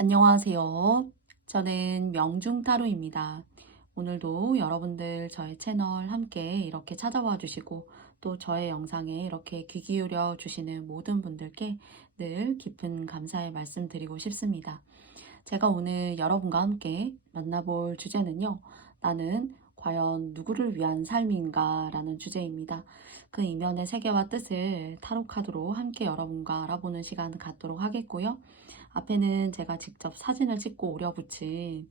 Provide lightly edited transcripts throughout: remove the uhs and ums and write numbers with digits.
안녕하세요. 저는 명중타로입니다. 오늘도 여러분들 저의 채널 함께 이렇게 찾아와 주시고 또 저의 영상에 이렇게 귀 기울여 주시는 모든 분들께 늘 깊은 감사의 말씀 드리고 싶습니다. 제가 오늘 여러분과 함께 만나볼 주제는요. 나는 과연 누구를 위한 삶인가 라는 주제입니다. 그 이면의 세계와 뜻을 타로 카드로 함께 여러분과 알아보는 시간 갖도록 하겠고요. 앞에는 제가 직접 사진을 찍고 오려 붙인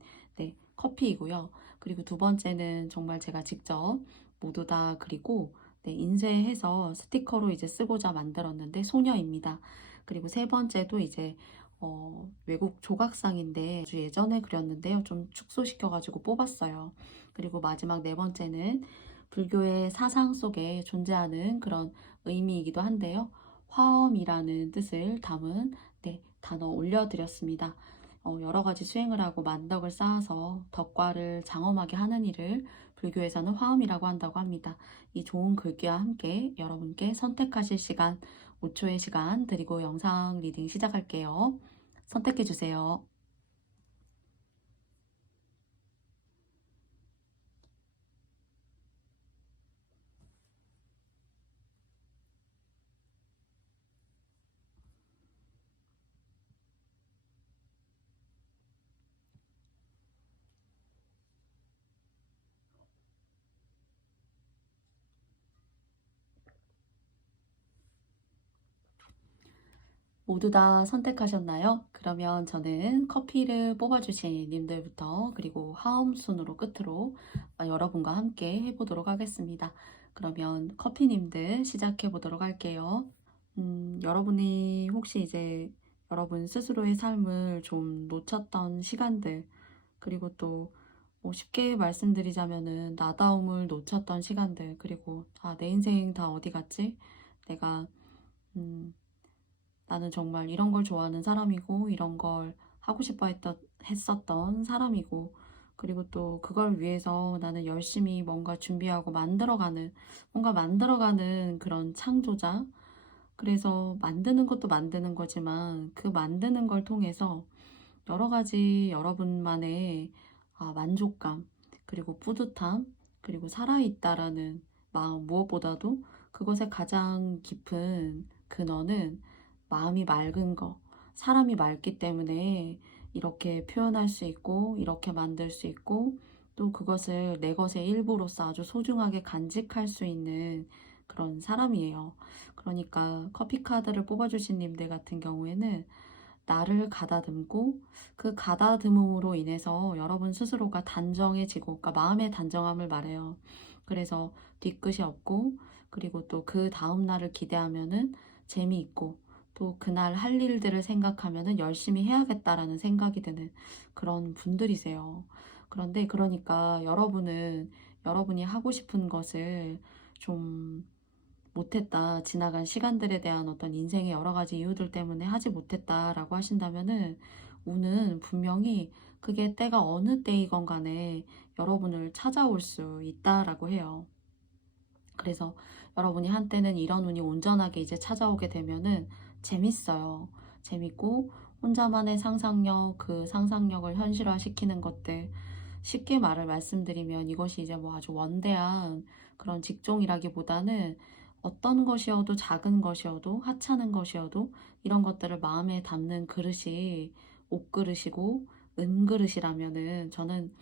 커피이고요. 그리고 두 번째는 정말 제가 직접 모두 다 그리고 인쇄해서 스티커로 이제 쓰고자 만들었는데 소녀입니다. 그리고 세 번째도 이제 외국 조각상인데 아주 예전에 그렸는데요. 좀 축소시켜가지고 뽑았어요. 그리고 마지막 네 번째는 불교의 사상 속에 존재하는 그런 의미이기도 한데요. 화엄이라는 뜻을 담은 단어 올려드렸습니다. 여러 가지 수행을 하고 만덕을 쌓아서 덕과를 장엄하게 하는 일을 불교에서는 화엄이라고 한다고 합니다. 이 좋은 글귀와 함께 여러분께 선택하실 시간 5초의 시간 드리고 영상 리딩 시작할게요. 선택해 주세요. 모두 다 선택하셨나요? 그러면 저는 커피를 뽑아주신 님들부터 그리고 하음 순으로 끝으로 여러분과 함께 해보도록 하겠습니다. 그러면 커피님들 시작해 보도록 할게요. 여러분이 혹시 이제 여러분 스스로의 삶을 좀 놓쳤던 시간들, 그리고 또 쉽게 말씀드리자면은 나다움을 놓쳤던 시간들, 그리고 내 인생 다 어디 갔지? 내가 음, 나는 정말 이런 걸 좋아하는 사람이고 이런 걸 하고 싶어 했었던 사람이고, 그리고 또 그걸 위해서 나는 열심히 뭔가 준비하고 뭔가 만들어가는 그런 창조자. 그래서 만드는 것도 만드는 거지만 그 만드는 걸 통해서 여러 가지 여러분만의 만족감, 그리고 뿌듯함, 그리고 살아있다라는 마음, 무엇보다도 그것의 가장 깊은 근원은 마음이 맑은 거, 사람이 맑기 때문에 이렇게 표현할 수 있고 이렇게 만들 수 있고 또 그것을 내 것의 일부로서 아주 소중하게 간직할 수 있는 그런 사람이에요. 그러니까 커피 카드를 뽑아주신 님들 같은 경우에는 나를 가다듬고 그 가다듬음으로 인해서 여러분 스스로가 단정해지고, 그러니까 마음의 단정함을 말해요. 그래서 뒤끝이 없고, 그리고 또 그 다음 날을 기대하면은 재미있고, 또 그날 할 일들을 생각하면은 열심히 해야겠다라는 생각이 드는 그런 분들이세요. 그런데 그러니까 여러분은 여러분이 하고 싶은 것을 좀 못했다, 지나간 시간들에 대한 어떤 인생의 여러 가지 이유들 때문에 하지 못했다라고 하신다면은 운은 분명히 그게 때가 어느 때이건 간에 여러분을 찾아올 수 있다라고 해요. 그래서 여러분이 한때는 이런 운이 온전하게 이제 찾아오게 되면은 재밌어요. 재밌고 혼자만의 상상력, 그 상상력을 현실화시키는 것들, 쉽게 말씀드리면 이것이 이제 뭐 아주 원대한 그런 직종이라기보다는 어떤 것이어도 작은 것이어도 하찮은 것이어도 이런 것들을 마음에 담는 그릇이 옷그릇이고 은그릇이라면은 저는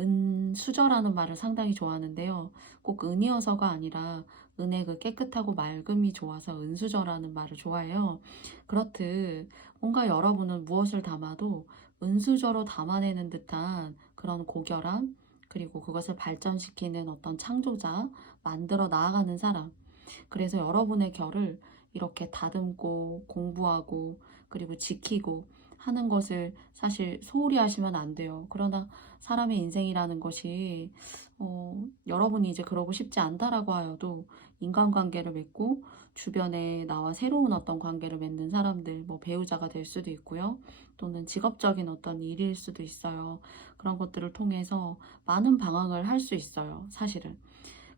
은수저라는 말을 상당히 좋아하는데요. 꼭 은이어서가 아니라 은의 그 깨끗하고 맑음이 좋아서 은수저라는 말을 좋아해요. 그렇듯 뭔가 여러분은 무엇을 담아도 은수저로 담아내는 듯한 그런 고결함, 그리고 그것을 발전시키는 어떤 창조자, 만들어 나아가는 사람. 그래서 여러분의 결을 이렇게 다듬고 공부하고 그리고 지키고 하는 것을 사실 소홀히 하시면 안 돼요. 그러나 사람의 인생이라는 것이 여러분이 이제 그러고 싶지 않다라고 하여도 인간관계를 맺고 주변에 나와 새로운 어떤 관계를 맺는 사람들, 뭐 배우자가 될 수도 있고요. 또는 직업적인 어떤 일일 수도 있어요. 그런 것들을 통해서 많은 방황을 할 수 있어요, 사실은.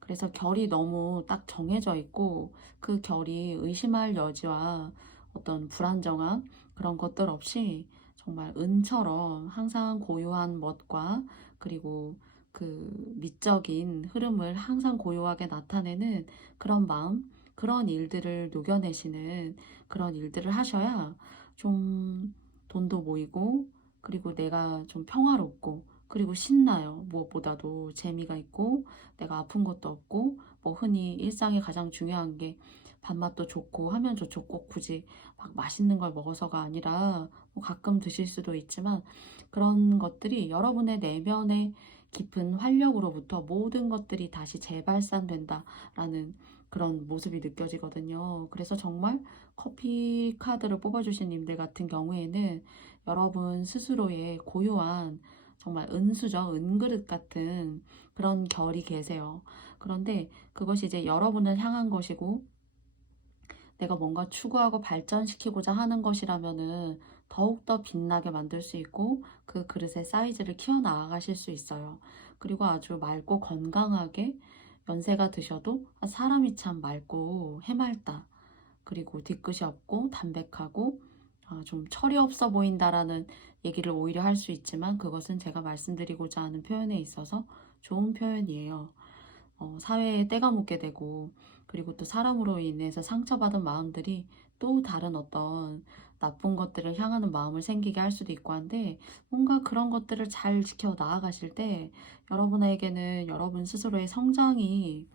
그래서 결이 너무 딱 정해져 있고 그 결이 의심할 여지와 어떤 불안정함, 그런 것들 없이 정말 은처럼 항상 고요한 멋과 그리고 그 미적인 흐름을 항상 고요하게 나타내는 그런 마음, 그런 일들을 녹여내시는 그런 일들을 하셔야 좀 돈도 모이고 그리고 내가 좀 평화롭고 그리고 신나요. 무엇보다도 재미가 있고 내가 아픈 것도 없고 뭐 흔히 일상에 가장 중요한 게 밥맛도 좋고 하면 좋죠. 꼭 굳이 막 맛있는 걸 먹어서가 아니라 뭐 가끔 드실 수도 있지만 그런 것들이 여러분의 내면의 깊은 활력으로부터 모든 것들이 다시 재발산된다라는 그런 모습이 느껴지거든요. 그래서 정말 커피 카드를 뽑아주신 님들 같은 경우에는 여러분 스스로의 고요한 정말 은수저, 은그릇 같은 그런 결이 계세요. 그런데 그것이 이제 여러분을 향한 것이고 내가 뭔가 추구하고 발전시키고자 하는 것이라면은 더욱더 빛나게 만들 수 있고 그 그릇의 사이즈를 키워나가실 수 있어요. 그리고 아주 맑고 건강하게 연세가 드셔도 아, 사람이 참 맑고 해맑다. 그리고 뒤끝이 없고 담백하고 좀 철이 없어 보인다라는 얘기를 오히려 할 수 있지만 그것은 제가 말씀드리고자 하는 표현에 있어서 좋은 표현이에요. 사회에 때가 묻게 되고 그리고 또 사람으로 인해서 상처받은 마음들이 또 다른 어떤 나쁜 것들을 향하는 마음을 생기게 할 수도 있고 한데 뭔가 그런 것들을 잘 지켜 나아가실 때 여러분에게는 여러분 스스로의 성장이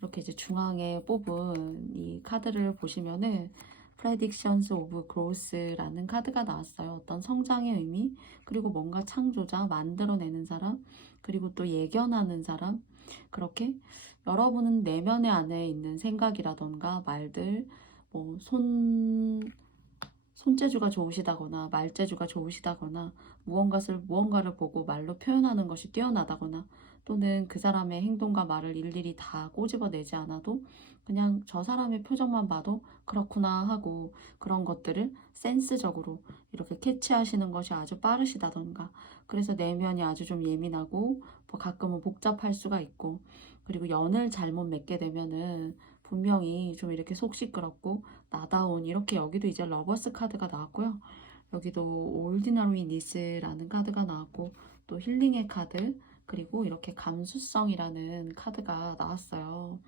이렇게 이제 중앙에 뽑은 이 카드를 보시면은 Predictions of Growth라는 카드가 나왔어요. 어떤 성장의 의미, 그리고 뭔가 창조자, 만들어내는 사람, 그리고 또 예견하는 사람, 그렇게 여러분은 내면의 안에 있는 생각이라던가 말들, 뭐 손재주가 좋으시다거나 말재주가 좋으시다거나 무언가를 보고 말로 표현하는 것이 뛰어나다거나 또는 그 사람의 행동과 말을 일일이 다 꼬집어내지 않아도 그냥 저 사람의 표정만 봐도 그렇구나 하고 그런 것들을 센스적으로 이렇게 캐치하시는 것이 아주 빠르시다던가 그래서 내면이 아주 좀 예민하고 뭐 가끔은 복잡할 수가 있고 그리고 연을 잘못 맺게 되면은 분명히 좀 이렇게 속 시끄럽고 나다운 이렇게 여기도 이제 러버스 카드가 나왔고요. 여기도 올디너리 니스라는 카드가 나왔고 또 힐링의 카드 그리고 이렇게 감수성이라는 카드가 나왔어요.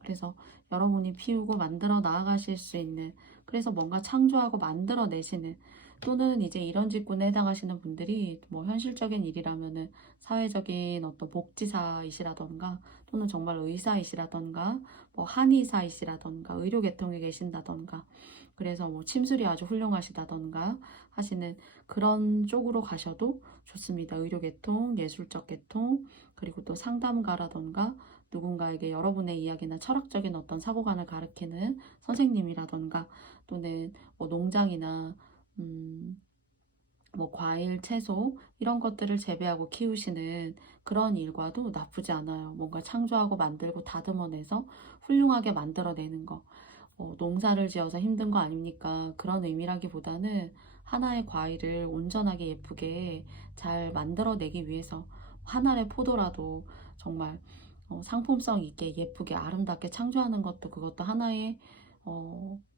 그래서 여러분이 피우고 만들어 나아가실 수 있는 그래서 뭔가 창조하고 만들어내시는 또는 이제 이런 직군에 해당하시는 분들이 뭐 현실적인 일이라면은 사회적인 어떤 복지사이시라던가 또는 정말 의사이시라던가 뭐 한의사이시라던가 의료계통에 계신다던가 그래서 뭐 침술이 아주 훌륭하시다던가 하시는 그런 쪽으로 가셔도 좋습니다. 의료계통, 예술적 계통, 그리고 또 상담가라던가 누군가에게 여러분의 이야기나 철학적인 어떤 사고관을 가르치는 선생님이라던가 또는 뭐 농장이나 뭐 과일, 채소 이런 것들을 재배하고 키우시는 그런 일과도 나쁘지 않아요. 뭔가 창조하고 만들고 다듬어내서 훌륭하게 만들어내는 거. 농사를 지어서 힘든 거 아닙니까? 그런 의미라기보다는 하나의 과일을 온전하게 예쁘게 잘 만들어내기 위해서 한 알의 포도라도 정말 상품성 있게 예쁘게 아름답게 창조하는 것도 그것도 하나의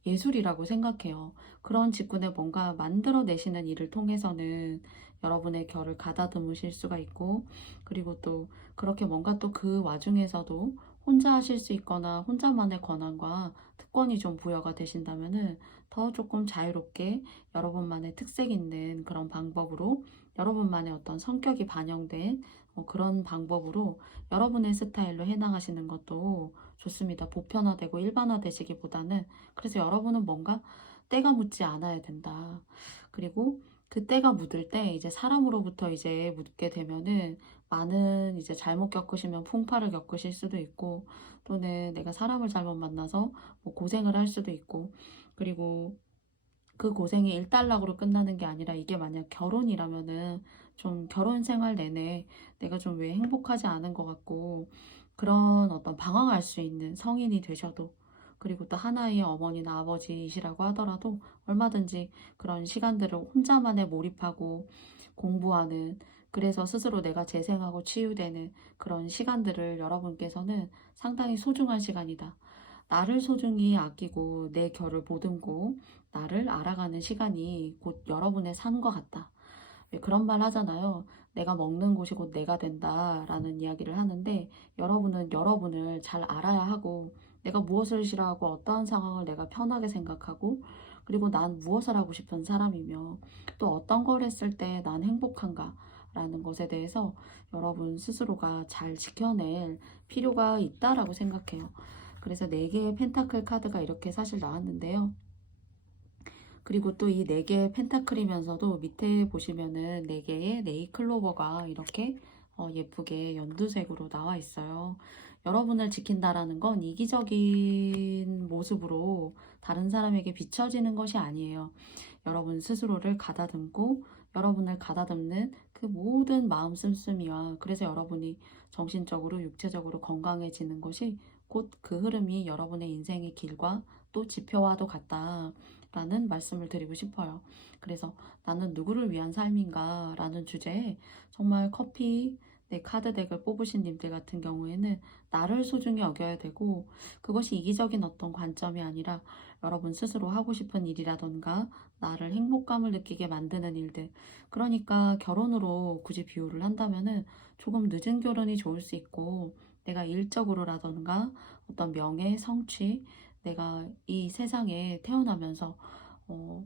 예술이라고 생각해요. 그런 직군에 뭔가 만들어내시는 일을 통해서는 여러분의 결을 가다듬으실 수가 있고 그리고 또 그렇게 뭔가 또 그 와중에서도 혼자 하실 수 있거나 혼자만의 권한과 특권이 좀 부여가 되신다면은 더 조금 자유롭게 여러분만의 특색 있는 그런 방법으로 여러분만의 어떤 성격이 반영된 그런 방법으로 여러분의 스타일로 해나가시는 것도 좋습니다. 보편화되고 일반화되시기보다는 그래서 여러분은 뭔가 때가 묻지 않아야 된다. 그리고 그 때가 묻을 때 이제 사람으로부터 이제 묻게 되면은 많은 이제 잘못 겪으시면 풍파를 겪으실 수도 있고 또는 내가 사람을 잘못 만나서 뭐 고생을 할 수도 있고 그리고 그 고생이 일단락으로 끝나는 게 아니라 이게 만약 결혼이라면은 좀 결혼 생활 내내 내가 좀 왜 행복하지 않은 것 같고 그런 어떤 방황할 수 있는 성인이 되셔도 그리고 또 하나의 어머니나 아버지이시라고 하더라도 얼마든지 그런 시간들을 혼자만에 몰입하고 공부하는 그래서 스스로 내가 재생하고 치유되는 그런 시간들을 여러분께서는 상당히 소중한 시간이다. 나를 소중히 아끼고 내 결을 보듬고 나를 알아가는 시간이 곧 여러분의 삶과 같다. 왜 그런 말 하잖아요. 내가 먹는 곳이 곧 내가 된다 라는 이야기를 하는데, 여러분은 여러분을 잘 알아야 하고, 내가 무엇을 싫어하고 어떠한 상황을 내가 편하게 생각하고, 그리고 난 무엇을 하고 싶은 사람이며 또 어떤 걸 했을 때 난 행복한가 라는 것에 대해서 여러분 스스로가 잘 지켜낼 필요가 있다라고 생각해요. 그래서 4개의 펜타클 카드가 이렇게 사실 나왔는데요. 그리고 또 이 4개의 펜타클이면서도 밑에 보시면은 4개의 네이클로버가 이렇게 예쁘게 연두색으로 나와 있어요. 여러분을 지킨다라는 건 이기적인 모습으로 다른 사람에게 비춰지는 것이 아니에요. 여러분 스스로를 가다듬고 여러분을 가다듬는 그 모든 마음 씀씀이와, 그래서 여러분이 정신적으로 육체적으로 건강해지는 것이 곧 그 흐름이 여러분의 인생의 길과 또 지표와도 같다 라는 말씀을 드리고 싶어요. 그래서 나는 누구를 위한 삶인가 라는 주제에 정말 커피 내 카드 덱을 뽑으신 님들 같은 경우에는 나를 소중히 여겨야 되고, 그것이 이기적인 어떤 관점이 아니라 여러분 스스로 하고 싶은 일이라던가 나를 행복감을 느끼게 만드는 일들, 그러니까 결혼으로 굳이 비유를 한다면은 조금 늦은 결혼이 좋을 수 있고, 내가 일적으로라던가 어떤 명예, 성취, 내가 이 세상에 태어나면서 어,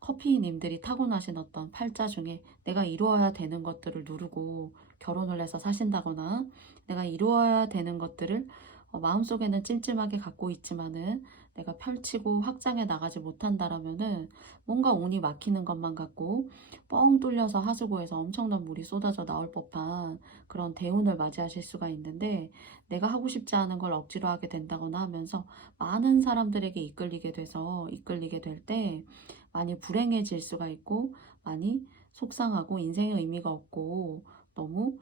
커피님들이 타고나신 어떤 팔자 중에 내가 이루어야 되는 것들을 누르고 결혼을 해서 사신다거나, 내가 이루어야 되는 것들을 마음속에는 찜찜하게 갖고 있지만은 내가 펼치고 확장해 나가지 못한다라면은 뭔가 운이 막히는 것만 같고 뻥 뚫려서 하수구에서 엄청난 물이 쏟아져 나올 법한 그런 대운을 맞이하실 수가 있는데, 내가 하고 싶지 않은 걸 억지로 하게 된다거나 하면서 많은 사람들에게 이끌리게 될 때 많이 불행해질 수가 있고, 많이 속상하고 인생의 의미가 없고, 너무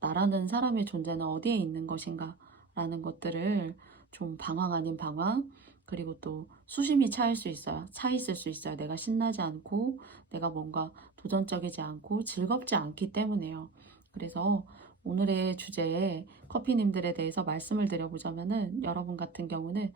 나라는 사람의 존재는 어디에 있는 것인가 라는 것들을 좀 방황 아닌 방황, 그리고 또 수심이 차일 수 있어요. 차 있을 수 있어요. 내가 신나지 않고 내가 뭔가 도전적이지 않고 즐겁지 않기 때문에요. 그래서 오늘의 주제에 커피님들에 대해서 말씀을 드려보자면은, 여러분 같은 경우는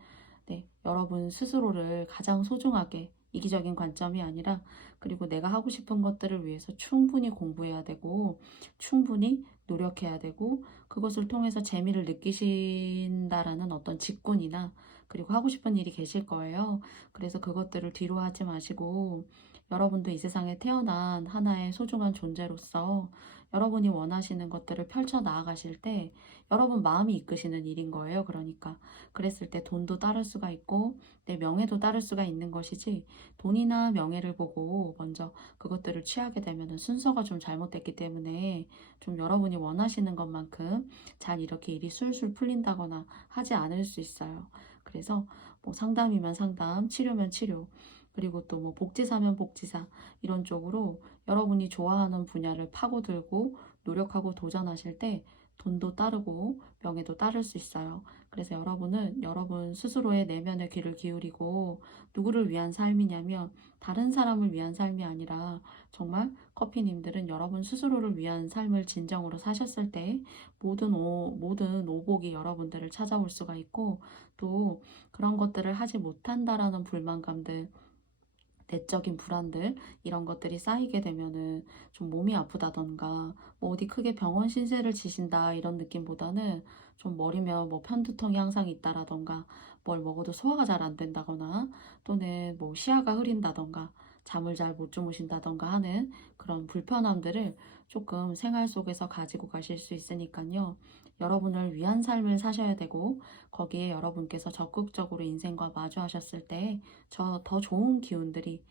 여러분 스스로를 가장 소중하게, 이기적인 관점이 아니라, 그리고 내가 하고 싶은 것들을 위해서 충분히 공부해야 되고 충분히 노력해야 되고, 그것을 통해서 재미를 느끼신다라는 어떤 직군이나 그리고 하고 싶은 일이 계실 거예요. 그래서 그것들을 뒤로 하지 마시고, 여러분도 이 세상에 태어난 하나의 소중한 존재로서 여러분이 원하시는 것들을 펼쳐 나아가실 때 여러분 마음이 이끄시는 일인 거예요. 그러니까 그랬을 때 돈도 따를 수가 있고 내 명예도 따를 수가 있는 것이지, 돈이나 명예를 보고 먼저 그것들을 취하게 되면 순서가 좀 잘못됐기 때문에 좀 여러분이 원하시는 것만큼 잘 이렇게 일이 술술 풀린다거나 하지 않을 수 있어요. 그래서 뭐 상담이면 상담, 치료면 치료, 그리고 또 뭐 복지사면 복지사, 이런 쪽으로 여러분이 좋아하는 분야를 파고들고 노력하고 도전하실 때 돈도 따르고 명예도 따를 수 있어요. 그래서 여러분은 여러분 스스로의 내면의 귀를 기울이고, 누구를 위한 삶이냐면 다른 사람을 위한 삶이 아니라 정말 커피님들은 여러분 스스로를 위한 삶을 진정으로 사셨을 때 모든 오복이 여러분들을 찾아올 수가 있고, 또 그런 것들을 하지 못한다라는 불만감들, 내적인 불안들, 이런 것들이 쌓이게 되면은 좀 몸이 아프다던가 뭐 어디 크게 병원 신세를 지신다 이런 느낌보다는 좀 머리면 뭐 편두통이 항상 있다라던가, 뭘 먹어도 소화가 잘 안 된다거나, 또는 뭐 시야가 흐린다던가 잠을 잘 못 주무신다던가 하는 그런 불편함들을 조금 생활 속에서 가지고 가실 수 있으니까요. 여러분을 위한 삶을 사셔야 되고, 거기에 여러분께서 적극적으로 인생과 마주하셨을 때 더 좋은 기운들이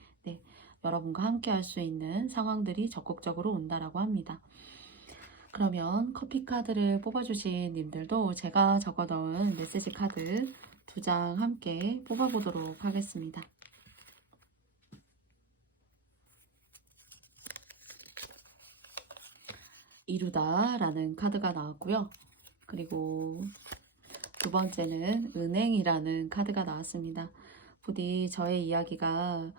여러분과 함께 할 수 있는 상황들이 적극적으로 온다라고 합니다. 그러면 커피 카드를 뽑아주신 님들도 제가 적어 넣은 메시지 카드 2장 함께 뽑아보도록 하겠습니다. 이루다 라는 카드가 나왔고요. 그리고 2번째는 은행이라는 카드가 나왔습니다. 부디 저의 이야기가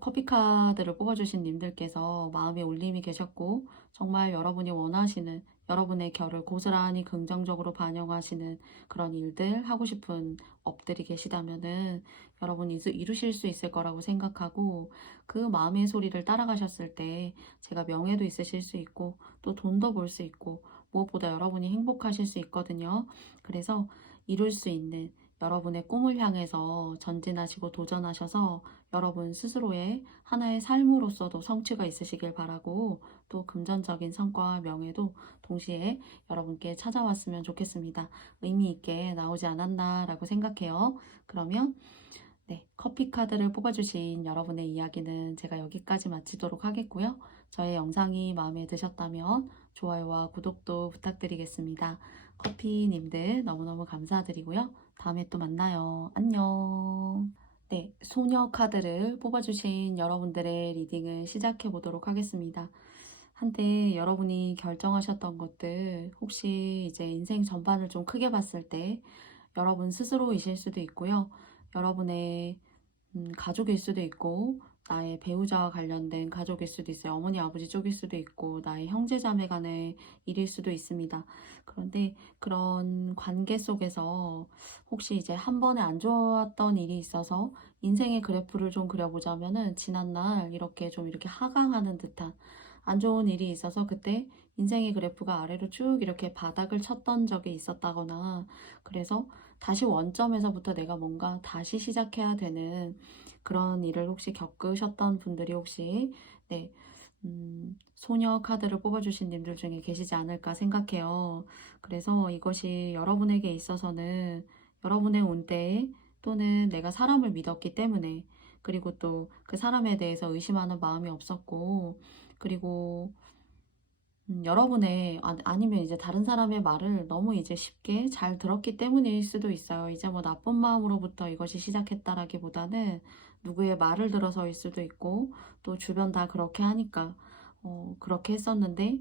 커피 카드를 뽑아주신 님들께서 마음에 울림이 계셨고 정말 여러분이 원하시는 여러분의 결을 고스란히 긍정적으로 반영하시는 그런 일들 하고 싶은 업들이 계시다면은 여러분이 이루실 수 있을 거라고 생각하고 그 마음의 소리를 따라가셨을 때 제가 명예도 있으실 수 있고 또 돈도 벌 수 있고 무엇보다 여러분이 행복하실 수 있거든요. 그래서 이룰 수 있는 여러분의 꿈을 향해서 전진하시고 도전하셔서 여러분 스스로의 하나의 삶으로서도 성취가 있으시길 바라고 또 금전적인 성과와 명예도 동시에 여러분께 찾아왔으면 좋겠습니다. 의미 있게 나오지 않았나라고 생각해요. 그러면 네, 커피 카드를 뽑아주신 여러분의 이야기는 제가 여기까지 마치도록 하겠고요. 저의 영상이 마음에 드셨다면 좋아요와 구독도 부탁드리겠습니다. 커피님들 너무너무 감사드리고요. 다음에 또 만나요. 안녕. 네, 소녀 카드를 뽑아주신 여러분들의 리딩을 시작해 보도록 하겠습니다. 한때 여러분이 결정하셨던 것들, 혹시 이제 인생 전반을 좀 크게 봤을 때 여러분 스스로이실 수도 있고요. 여러분의 가족일 수도 있고, 나의 배우자와 관련된 가족일 수도 있어요. 어머니, 아버지 쪽일 수도 있고, 나의 형제, 자매 간의 일일 수도 있습니다. 그런데 그런 관계 속에서 혹시 이제 한 번에 안 좋았던 일이 있어서 인생의 그래프를 좀 그려보자면은 지난날 이렇게 좀 이렇게 하강하는 듯한 안 좋은 일이 있어서 그때 인생의 그래프가 아래로 쭉 이렇게 바닥을 쳤던 적이 있었다거나 그래서 다시 원점에서부터 내가 뭔가 다시 시작해야 되는 그런 일을 혹시 겪으셨던 분들이 혹시 네, 소녀 카드를 뽑아주신 님들 중에 계시지 않을까 생각해요. 그래서 이것이 여러분에게 있어서는 여러분의 운때에 또는 내가 사람을 믿었기 때문에 그리고 또 그 사람에 대해서 의심하는 마음이 없었고 그리고 여러분의 아니면 이제 다른 사람의 말을 너무 이제 쉽게 잘 들었기 때문일 수도 있어요. 이제 뭐 나쁜 마음으로부터 이것이 시작했다라기보다는 누구의 말을 들어서일 수도 있고 또 주변 다 그렇게 하니까 그렇게 했었는데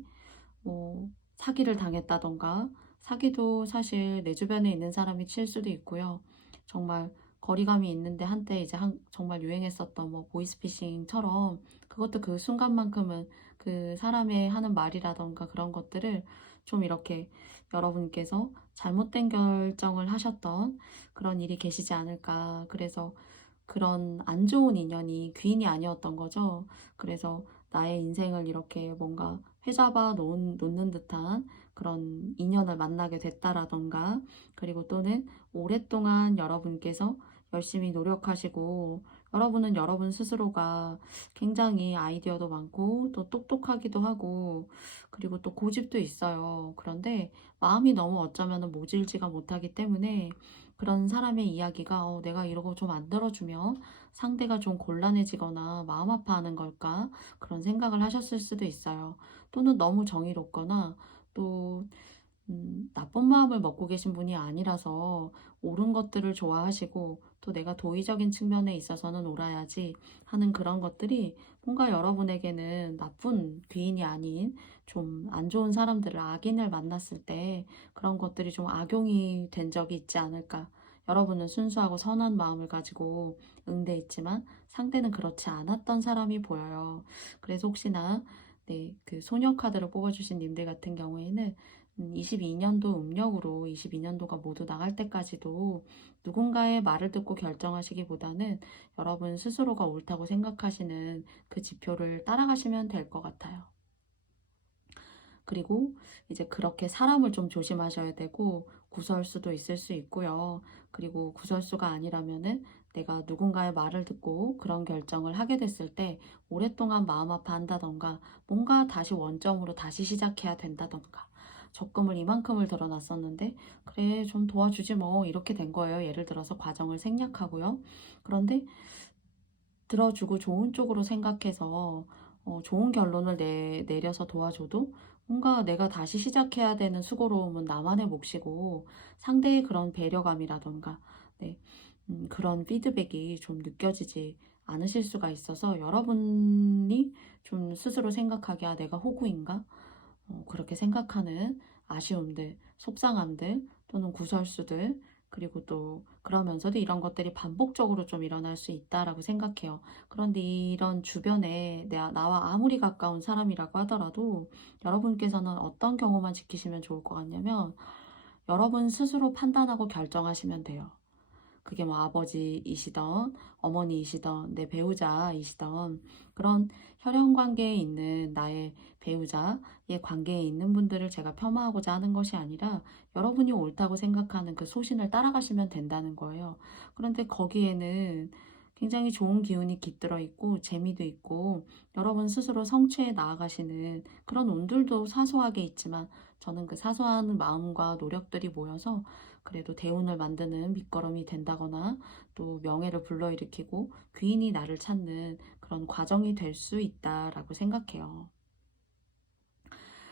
뭐 사기를 당했다던가 사기도 사실 내 주변에 있는 사람이 칠 수도 있고요. 정말 거리감이 있는데 한때 이제 정말 유행했었던 뭐 보이스피싱처럼 그것도 그 순간만큼은 그 사람의 하는 말이라던가 그런 것들을 좀 이렇게 여러분께서 잘못된 결정을 하셨던 그런 일이 계시지 않을까. 그래서 그런 안 좋은 인연이 귀인이 아니었던 거죠. 그래서 나의 인생을 이렇게 뭔가 회잡아 놓는 듯한 그런 인연을 만나게 됐다라던가 그리고 또는 오랫동안 여러분께서 열심히 노력하시고 여러분은 여러분 스스로가 굉장히 아이디어도 많고 또 똑똑하기도 하고 그리고 또 고집도 있어요. 그런데 마음이 너무 어쩌면 모질지가 못하기 때문에 그런 사람의 이야기가 내가 이러고 좀 안 들어주면 상대가 좀 곤란해지거나 마음 아파하는 걸까? 그런 생각을 하셨을 수도 있어요. 또는 너무 정의롭거나 또 나쁜 마음을 먹고 계신 분이 아니라서 옳은 것들을 좋아하시고 또 내가 도의적인 측면에 있어서는 옳아야지 하는 그런 것들이 뭔가 여러분에게는 나쁜 귀인이 아닌 좀 안 좋은 사람들을 악인을 만났을 때 그런 것들이 좀 악용이 된 적이 있지 않을까. 여러분은 순수하고 선한 마음을 가지고 응대했지만 상대는 그렇지 않았던 사람이 보여요. 그래서 혹시나 네, 그 소녀 카드를 뽑아주신 님들 같은 경우에는 22년도 음력으로 22년도가 모두 나갈 때까지도 누군가의 말을 듣고 결정하시기보다는 여러분 스스로가 옳다고 생각하시는 그 지표를 따라가시면 될 것 같아요. 그리고 이제 그렇게 사람을 좀 조심하셔야 되고 구설수도 있을 수 있고요. 그리고 구설수가 아니라면은 내가 누군가의 말을 듣고 그런 결정을 하게 됐을 때 오랫동안 마음 아파한다던가 뭔가 다시 원점으로 다시 시작해야 된다던가 적금을 이만큼을 들어놨었는데 그래 좀 도와주지 뭐 이렇게 된 거예요. 예를 들어서 과정을 생략하고요. 그런데 들어주고 좋은 쪽으로 생각해서 좋은 결론을 내려서 도와줘도 뭔가 내가 다시 시작해야 되는 수고로움은 나만의 몫이고 상대의 그런 배려감이라던가 네, 그런 피드백이 좀 느껴지지 않으실 수가 있어서 여러분이 좀 스스로 생각하기에 내가 호구인가? 그렇게 생각하는 아쉬움들, 속상함들 또는 구설수들 그리고 또 그러면서도 이런 것들이 반복적으로 좀 일어날 수 있다라고 생각해요. 그런데 이런 주변에 나와 아무리 가까운 사람이라고 하더라도 여러분께서는 어떤 경우만 지키시면 좋을 것 같냐면 여러분 스스로 판단하고 결정하시면 돼요. 그게 뭐 아버지이시던 어머니이시던 내 배우자이시던 그런 혈연 관계에 있는 나의 배우자의 관계에 있는 분들을 제가 폄하하고자 하는 것이 아니라 여러분이 옳다고 생각하는 그 소신을 따라가시면 된다는 거예요. 그런데 거기에는 굉장히 좋은 기운이 깃들어 있고 재미도 있고 여러분 스스로 성취해 나아가시는 그런 운들도 사소하게 있지만 저는 그 사소한 마음과 노력들이 모여서 그래도 대운을 만드는 밑거름이 된다거나 또 명예를 불러일으키고 귀인이 나를 찾는 그런 과정이 될 수 있다라고 생각해요.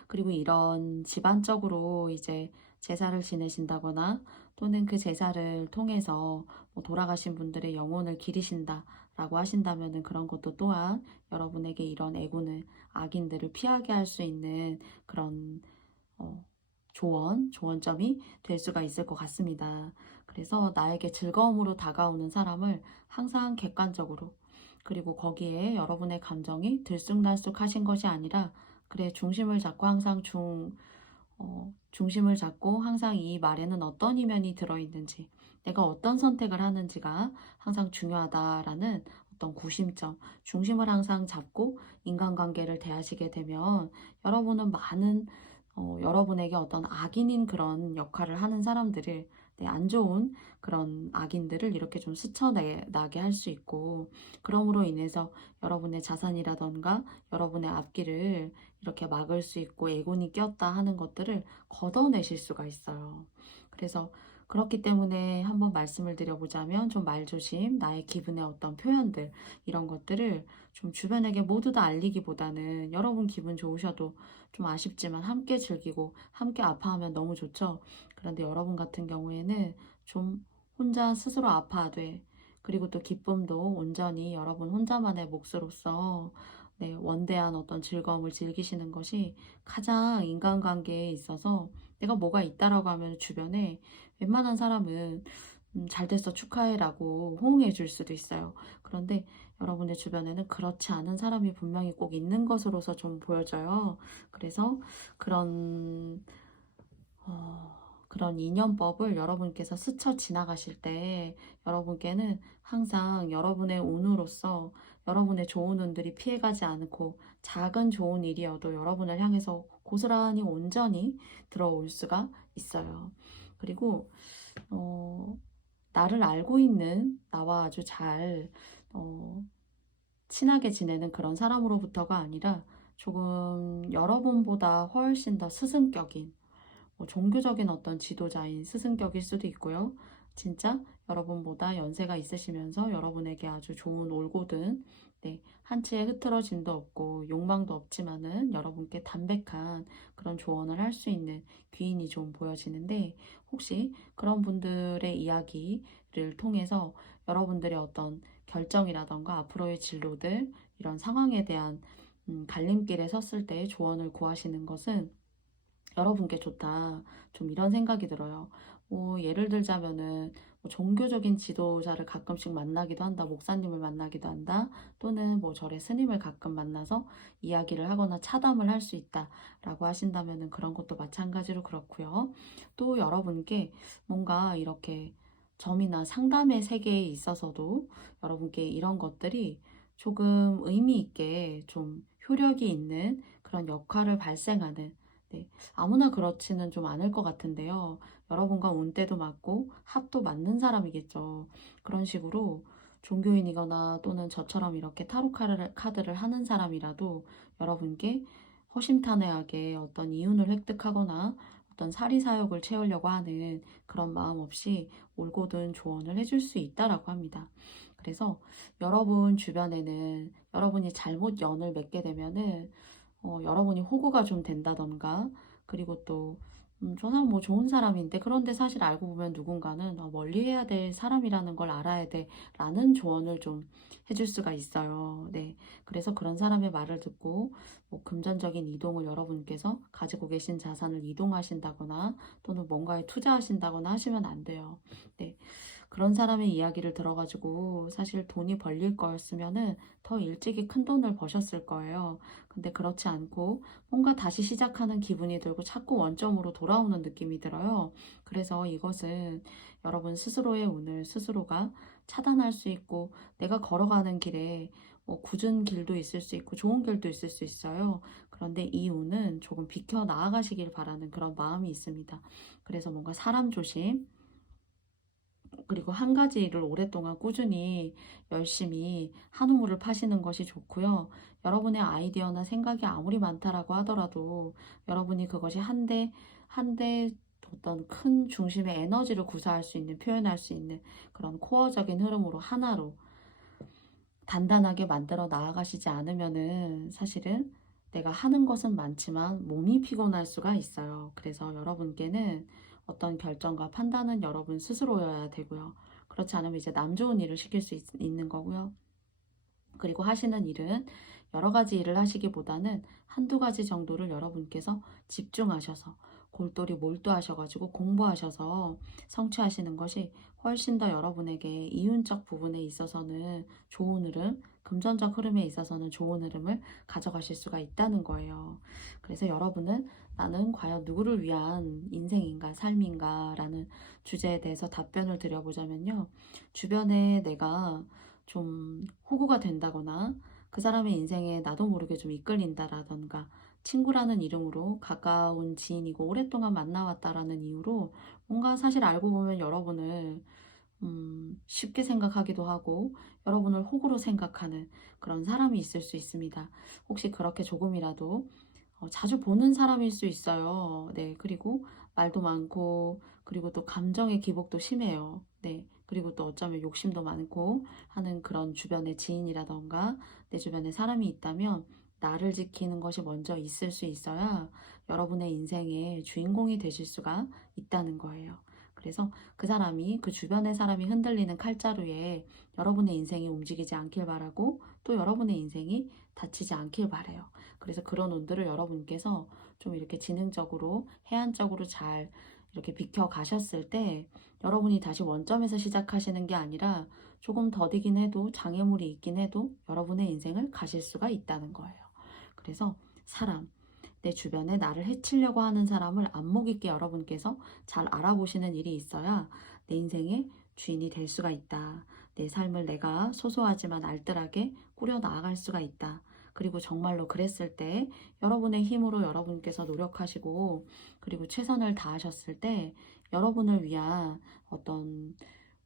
그리고 이런 집안적으로 이제 제사를 지내신다거나 또는 그 제사를 통해서 뭐 돌아가신 분들의 영혼을 기리신다라고 하신다면은 그런 것도 또한 여러분에게 이런 애고는 악인들을 피하게 할 수 있는 그런 어, 조언점이 될 수가 있을 것 같습니다. 그래서 나에게 즐거움으로 다가오는 사람을 항상 객관적으로 그리고 거기에 여러분의 감정이 들쑥날쑥하신 것이 아니라 그래 중심을 잡고 항상 중심을 잡고 항상 이 말에는 어떤 이면이 들어있는지 내가 어떤 선택을 하는지가 항상 중요하다라는 어떤 구심점, 중심을 항상 잡고 인간관계를 대하시게 되면 여러분은 여러분에게 어떤 악인인 그런 역할을 하는 사람들을 안 좋은 그런 악인들을 이렇게 좀 스쳐나게 할 수 있고 그럼으로 인해서 여러분의 자산이라던가 여러분의 앞길을 이렇게 막을 수 있고 애군이 꼈다 하는 것들을 걷어내실 수가 있어요. 그래서 그렇기 때문에 한번 말씀을 드려보자면 좀 말조심, 나의 기분의 어떤 표현들 이런 것들을 좀 주변에게 모두 다 알리기보다는 여러분 기분 좋으셔도 좀 아쉽지만 함께 즐기고 함께 아파하면 너무 좋죠. 그런데 여러분 같은 경우에는 좀 혼자 스스로 아파하되 그리고 또 기쁨도 온전히 여러분 혼자만의 몫으로서 네, 원대한 어떤 즐거움을 즐기시는 것이 가장 인간관계에 있어서 내가 뭐가 있다라고 하면 주변에 웬만한 사람은 잘 됐어 축하해라고 호응해 줄 수도 있어요. 그런데 여러분의 주변에는 그렇지 않은 사람이 분명히 꼭 있는 것으로서 좀 보여져요. 그래서 그런 어, 그런 인연법을 여러분께서 스쳐 지나가실 때 여러분께는 항상 여러분의 운으로서 여러분의 좋은 운들이 피해가지 않고 작은 좋은 일이어도 여러분을 향해서 고스란히 온전히 들어올 수가 있어요. 그리고 어, 나를 알고 있는 나와 아주 잘 친하게 지내는 그런 사람으로부터가 아니라 조금 여러분보다 훨씬 더 스승격인 뭐 종교적인 어떤 지도자인 스승격일 수도 있고요. 진짜 여러분보다 연세가 있으시면서 여러분에게 아주 좋은 올고든 네, 한치의 흐트러짐도 없고 욕망도 없지만은 여러분께 담백한 그런 조언을 할 수 있는 귀인이 좀 보여지는데 혹시 그런 분들의 이야기를 통해서 여러분들의 어떤 결정이라던가 앞으로의 진로들 이런 상황에 대한 갈림길에 섰을 때 조언을 구하시는 것은 여러분께 좋다. 좀 이런 생각이 들어요. 뭐 예를 들자면은 뭐 종교적인 지도자를 가끔씩 만나기도 한다. 목사님을 만나기도 한다. 또는 뭐 절의 스님을 가끔 만나서 이야기를 하거나 차담을 할 수 있다. 라고 하신다면은 그런 것도 마찬가지로 그렇고요. 또 여러분께 뭔가 이렇게 점이나 상담의 세계에 있어서도 여러분께 이런 것들이 조금 의미 있게 좀 효력이 있는 그런 역할을 발생하는 네, 아무나 그렇지는 좀 않을 것 같은데요. 여러분과 운때도 맞고 합도 맞는 사람이겠죠. 그런 식으로 종교인이거나 또는 저처럼 이렇게 타로 카드를 하는 사람이라도 여러분께 허심탄회하게 어떤 이윤을 획득하거나 어떤 사리사욕을 채우려고 하는 그런 마음 없이 올곧은 조언을 해줄 수 있다라고 합니다. 그래서 여러분 주변에는 여러분이 잘못 연을 맺게 되면은 여러분이 호구가 좀 된다던가 그리고 또 저 사람 뭐 좋은 사람인데 그런데 사실 알고 보면 누군가는 멀리해야 될 사람이라는 걸 알아야 돼라는 조언을 좀 해줄 수가 있어요. 네, 그래서 그런 사람의 말을 듣고 뭐 금전적인 이동을 여러분께서 가지고 계신 자산을 이동하신다거나 또는 뭔가에 투자하신다거나 하시면 안 돼요. 네, 그런 사람의 이야기를 들어가지고 사실 돈이 벌릴 거였으면은 더 일찍이 큰 돈을 버셨을 거예요. 근데 그렇지 않고 뭔가 다시 시작하는 기분이 들고 자꾸 원점으로 돌아오는 느낌이 들어요. 그래서 이것은 여러분 스스로의 운을 스스로가 차단할 수 있고, 내가 걸어가는 길에 뭐 굳은 길도 있을 수 있고 좋은 길도 있을 수 있어요. 그런데 이 운은 조금 비켜 나아가시길 바라는 그런 마음이 있습니다. 그래서 뭔가 사람 조심, 그리고 한 가지 일을 오랫동안 꾸준히 열심히 한 우물을 파시는 것이 좋고요. 여러분의 아이디어나 생각이 아무리 많다라고 하더라도 여러분이 그것이 한대 어떤 큰 중심의 에너지를 구사할 수 있는, 표현할 수 있는 그런 코어적인 흐름으로 하나로 단단하게 만들어 나아가시지 않으면은 사실은 내가 하는 것은 많지만 몸이 피곤할 수가 있어요. 그래서 여러분께는 어떤 결정과 판단은 여러분 스스로여야 되고요. 그렇지 않으면 이제 남 좋은 일을 시킬 수 있는 거고요. 그리고 하시는 일은 여러 가지 일을 하시기보다는 한두 가지 정도를 여러분께서 집중하셔서 골똘히 몰두하셔가지고 공부하셔서 성취하시는 것이 훨씬 더 여러분에게 이윤적 부분에 있어서는 좋은 흐름, 금전적 흐름에 있어서는 좋은 흐름을 가져가실 수가 있다는 거예요. 그래서 여러분은 나는 과연 누구를 위한 인생인가, 삶인가 라는 주제에 대해서 답변을 드려보자면요. 주변에 내가 좀 호구가 된다거나 그 사람의 인생에 나도 모르게 좀 이끌린다라던가, 친구라는 이름으로 가까운 지인이고 오랫동안 만나왔다라는 이유로 뭔가 사실 알고 보면 여러분을 쉽게 생각하기도 하고 여러분을 호구로 생각하는 그런 사람이 있을 수 있습니다. 혹시 그렇게 조금이라도 자주 보는 사람일 수 있어요. 네, 그리고 말도 많고, 그리고 또 감정의 기복도 심해요. 네, 그리고 또 어쩌면 욕심도 많고 하는 그런 주변의 지인이라던가 내 주변에 사람이 있다면 나를 지키는 것이 먼저 있을 수 있어야 여러분의 인생의 주인공이 되실 수가 있다는 거예요. 그래서 그 사람이, 그 주변의 사람이 흔들리는 칼자루에 여러분의 인생이 움직이지 않길 바라고, 또 여러분의 인생이 다치지 않길 바래요. 그래서 그런 운들을 여러분께서 좀 이렇게 지능적으로, 해안적으로 잘 이렇게 비켜 가셨을 때 여러분이 다시 원점에서 시작하시는 게 아니라 조금 더디긴 해도, 장애물이 있긴 해도 여러분의 인생을 가실 수가 있다는 거예요. 그래서 사람, 내 주변에 나를 해치려고 하는 사람을 안목 있게 여러분께서 잘 알아보시는 일이 있어야 내 인생의 주인이 될 수가 있다. 내 삶을 내가 소소하지만 알뜰하게 꾸려 나아갈 수가 있다. 그리고 정말로 그랬을 때 여러분의 힘으로 여러분께서 노력하시고 그리고 최선을 다하셨을 때 여러분을 위한 어떤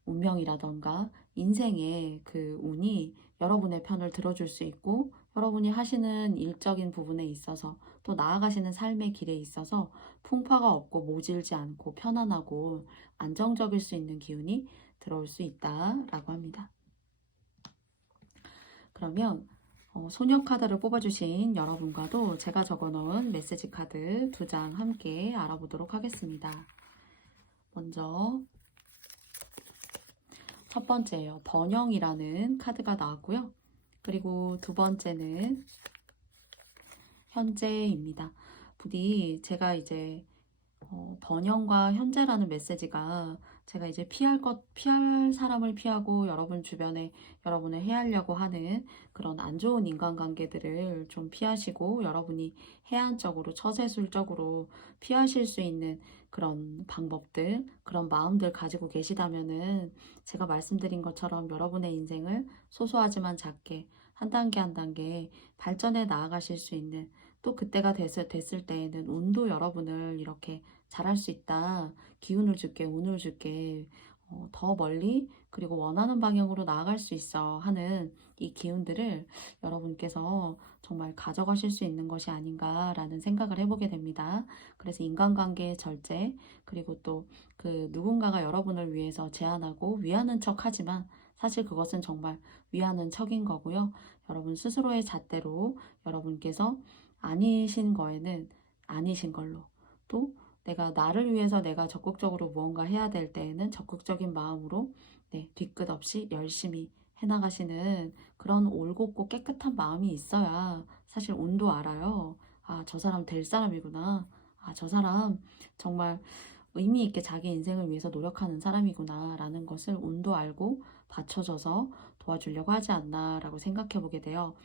운명이라던가 인생의 그 운이 여러분의 편을 들어줄 수 있고, 여러분이 하시는 일적인 부분에 있어서 또 나아가시는 삶의 길에 있어서 풍파가 없고 모질지 않고 편안하고 안정적일 수 있는 기운이 들어올 수 있다라고 합니다. 그러면 소녀 카드를 뽑아주신 여러분과도 제가 적어놓은 메시지 카드 2장 함께 알아보도록 하겠습니다. 먼저 첫 번째예요. 번영이라는 카드가 나왔고요. 그리고 두 번째는 현재입니다. 부디 제가 이제 번영과 현재라는 메시지가 제가 이제 피할 사람을 피하고 여러분 주변에 여러분을 해하려고 하는 그런 안 좋은 인간관계들을 좀 피하시고 여러분이 해안적으로, 처세술적으로 피하실 수 있는 그런 방법들, 그런 마음들 가지고 계시다면은 제가 말씀드린 것처럼 여러분의 인생을 소소하지만 작게 한 단계 한 단계 발전해 나아가실 수 있는, 또 그때가 됐을 때에는 운도 여러분을 이렇게 잘할 수 있다. 기운을 줄게, 운을 줄게. 더 멀리 그리고 원하는 방향으로 나아갈 수 있어 하는 이 기운들을 여러분께서 정말 가져가실 수 있는 것이 아닌가라는 생각을 해보게 됩니다. 그래서 인간관계의 절제, 그리고 또 그 누군가가 여러분을 위해서 제안하고 위하는 척 하지만 사실 그것은 정말 위하는 척인 거고요. 여러분 스스로의 잣대로 여러분께서 아니신 거에는 아니신 걸로, 또 내가 나를 위해서 내가 적극적으로 무언가 해야 될 때에는 적극적인 마음으로 뒤끝 없이 열심히 해나가시는 그런 올곧고 깨끗한 마음이 있어야 사실 운도 알아요. 아, 저 사람 될 사람이구나. 아, 저 사람 정말 의미 있게 자기 인생을 위해서 노력하는 사람이구나 라는 것을 운도 알고 받쳐줘서 도와주려고 하지 않나 라고 생각해 보게 돼요.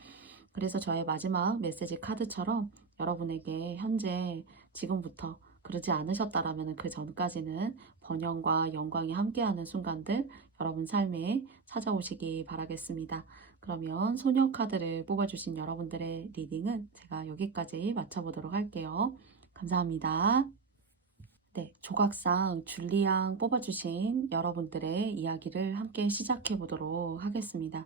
그래서 저의 마지막 메시지 카드처럼 여러분에게 현재 지금부터 그러지 않으셨다라면 그 전까지는 번영과 영광이 함께하는 순간들 여러분 삶에 찾아오시기 바라겠습니다. 그러면 소녀 카드를 뽑아주신 여러분들의 리딩은 제가 여기까지 마쳐보도록 할게요. 감사합니다. 네, 조각상 줄리앙 뽑아주신 여러분들의 이야기를 함께 시작해 보도록 하겠습니다.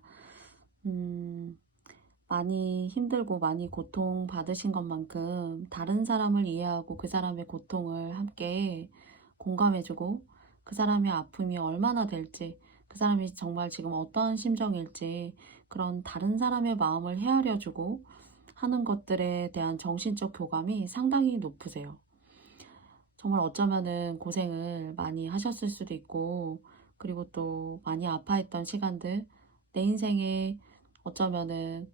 많이 힘들고 많이 고통받으신 것만큼 다른 사람을 이해하고 그 사람의 고통을 함께 공감해주고 그 사람의 아픔이 얼마나 될지 그 사람이 정말 지금 어떠한 심정일지 그런 다른 사람의 마음을 헤아려주고 하는 것들에 대한 정신적 교감이 상당히 높으세요. 정말 어쩌면은 고생을 많이 하셨을 수도 있고 그리고 또 많이 아파했던 시간들 내 인생에 어쩌면은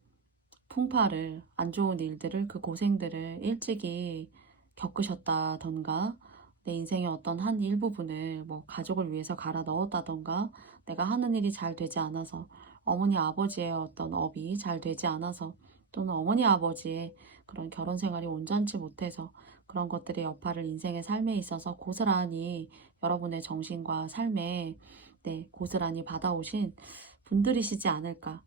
풍파를 안 좋은 일들을 그 고생들을 일찍이 겪으셨다던가 내 인생의 어떤 한 일부분을 뭐 가족을 위해서 갈아 넣었다던가 내가 하는 일이 잘 되지 않아서 어머니 아버지의 어떤 업이 잘 되지 않아서 또는 어머니 아버지의 그런 결혼 생활이 온전치 못해서 그런 것들의 여파를 인생의 삶에 있어서 고스란히 여러분의 정신과 삶에 고스란히 받아오신 분들이시지 않을까.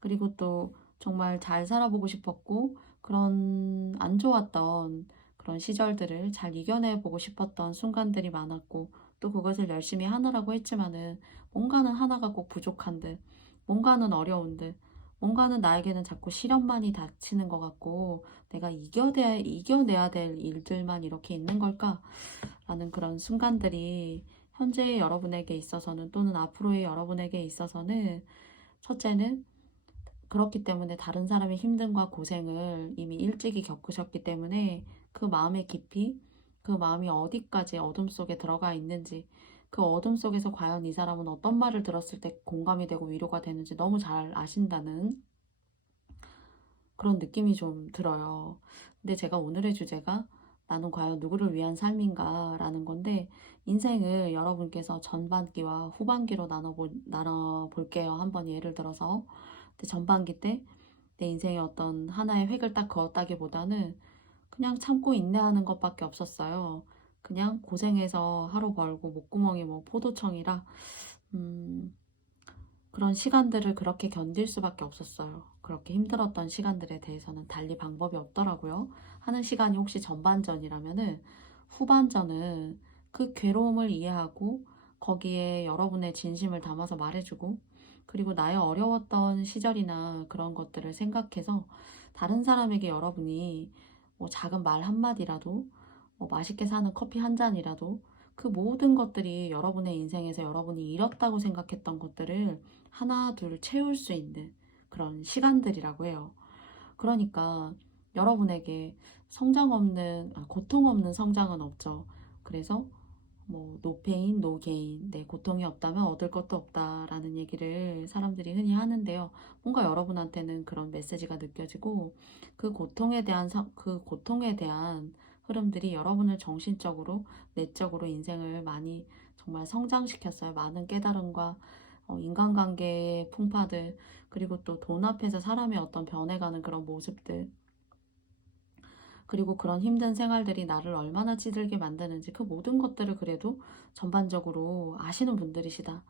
그리고 또 정말 잘 살아보고 싶었고 그런 안 좋았던 그런 시절들을 잘 이겨내보고 싶었던 순간들이 많았고 또 그것을 열심히 하느라고 했지만은 뭔가는 하나가 꼭 부족한 듯 뭔가는 어려운 듯 뭔가는 나에게는 자꾸 시련만이 닥치는 것 같고 내가 이겨내야 될 일들만 이렇게 있는 걸까? 라는 그런 순간들이 현재의 여러분에게 있어서는 또는 앞으로의 여러분에게 있어서는 첫째는 그렇기 때문에 다른 사람의 힘듦과 고생을 이미 일찍이 겪으셨기 때문에 그 마음의 깊이, 그 마음이 어디까지 어둠 속에 들어가 있는지, 그 어둠 속에서 과연 이 사람은 어떤 말을 들었을 때 공감이 되고 위로가 되는지 너무 잘 아신다는 그런 느낌이 좀 들어요. 근데 제가 오늘의 주제가 나는 과연 누구를 위한 삶인가 라는 건데 인생을 여러분께서 전반기와 후반기로 나눠볼게요. 한번 예를 들어서 근데 전반기 때 내 인생의 어떤 하나의 획을 딱 그었다기보다는 그냥 참고 인내하는 것밖에 없었어요. 그냥 고생해서 하루 벌고 목구멍이 뭐 포도청이라 그런 시간들을 그렇게 견딜 수밖에 없었어요. 그렇게 힘들었던 시간들에 대해서는 달리 방법이 없더라고요. 하는 시간이 혹시 전반전이라면은 후반전은 그 괴로움을 이해하고 거기에 여러분의 진심을 담아서 말해주고 그리고 나의 어려웠던 시절이나 그런 것들을 생각해서 다른 사람에게 여러분이 뭐 작은 말 한마디라도 뭐 맛있게 사는 커피 한 잔이라도 그 모든 것들이 여러분의 인생에서 여러분이 잃었다고 생각했던 것들을 하나, 둘 채울 수 있는 그런 시간들이라고 해요. 그러니까 여러분에게 고통 없는 성장은 없죠. 그래서 뭐 no pain, no gain. 고통이 없다면 얻을 것도 없다라는 얘기를 사람들이 흔히 하는데요. 뭔가 여러분한테는 그런 메시지가 느껴지고 그 고통에 대한 흐름들이 여러분을 정신적으로, 내적으로 인생을 많이 정말 성장시켰어요. 많은 깨달음과 인간관계의 풍파들, 그리고 또 돈 앞에서 사람의 어떤 변해가는 그런 모습들, 그리고 그런 힘든 생활들이 나를 얼마나 찌들게 만드는지 그 모든 것들을 그래도 전반적으로 아시는 분들이시다.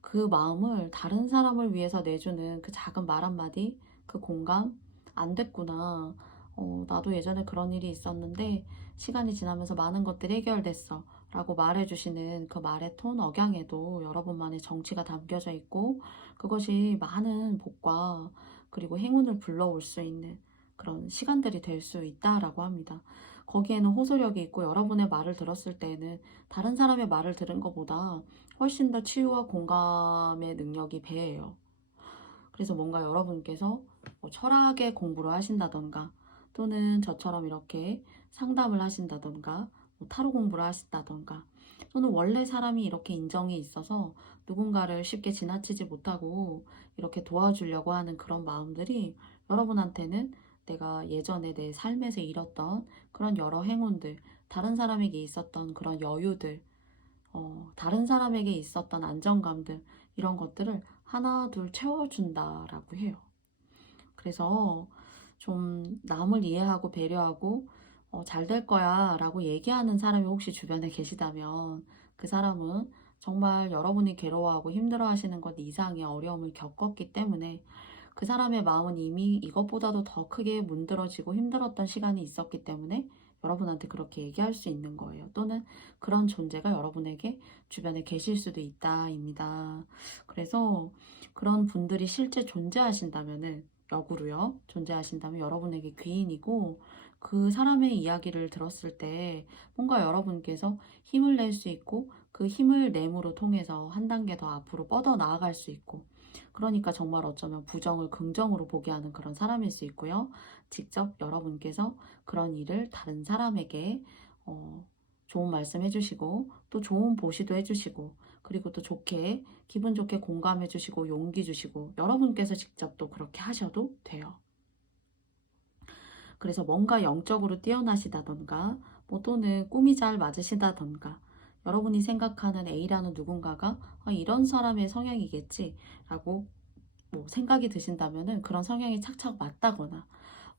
그 마음을 다른 사람을 위해서 내주는 그 작은 말 한마디, 그 공감, 안 됐구나. 나도 예전에 그런 일이 있었는데 시간이 지나면서 많은 것들이 해결됐어. 라고 말해주시는 그 말의 톤, 억양에도 여러분만의 정치가 담겨져 있고 그것이 많은 복과 그리고 행운을 불러올 수 있는 그런 시간들이 될 수 있다라고 합니다. 거기에는 호소력이 있고 여러분의 말을 들었을 때에는 다른 사람의 말을 들은 것보다 훨씬 더 치유와 공감의 능력이 배예요. 그래서 뭔가 여러분께서 뭐 철학의 공부를 하신다던가 또는 저처럼 이렇게 상담을 하신다던가 뭐 타로 공부를 하신다던가, 또는 원래 사람이 이렇게 인정이 있어서 누군가를 쉽게 지나치지 못하고 이렇게 도와주려고 하는 그런 마음들이 여러분한테는 내가 예전에 내 삶에서 잃었던 그런 여러 행운들, 다른 사람에게 있었던 그런 여유들, 다른 사람에게 있었던 안정감들, 이런 것들을 하나 둘 채워준다라고 해요. 그래서 좀 남을 이해하고 배려하고 잘 될 거야 라고 얘기하는 사람이 혹시 주변에 계시다면, 그 사람은 정말 여러분이 괴로워하고 힘들어 하시는 것 이상의 어려움을 겪었기 때문에, 그 사람의 마음은 이미 이것보다도 더 크게 문드러지고 힘들었던 시간이 있었기 때문에 여러분한테 그렇게 얘기할 수 있는 거예요. 또는 그런 존재가 여러분에게 주변에 계실 수도 있다입니다. 그래서 그런 분들이 실제 존재하신다면은, 역으로요, 존재하신다면 여러분에게 귀인이고, 그 사람의 이야기를 들었을 때 뭔가 여러분께서 힘을 낼 수 있고, 그 힘을 내므로 통해서 한 단계 더 앞으로 뻗어 나아갈 수 있고, 그러니까 정말 어쩌면 부정을 긍정으로 보게 하는 그런 사람일 수 있고요. 직접 여러분께서 그런 일을 다른 사람에게 어, 좋은 말씀 해주시고, 또 좋은 보시도 해주시고, 그리고 또 좋게, 기분 좋게 공감해주시고, 용기 주시고, 여러분께서 직접 또 그렇게 하셔도 돼요. 그래서 뭔가 영적으로 뛰어나시다던가, 뭐 또는 꿈이 잘 맞으시다던가, 여러분이 생각하는 A라는 누군가가 이런 사람의 성향이겠지 라고 뭐 생각이 드신다면은, 그런 성향이 착착 맞다거나,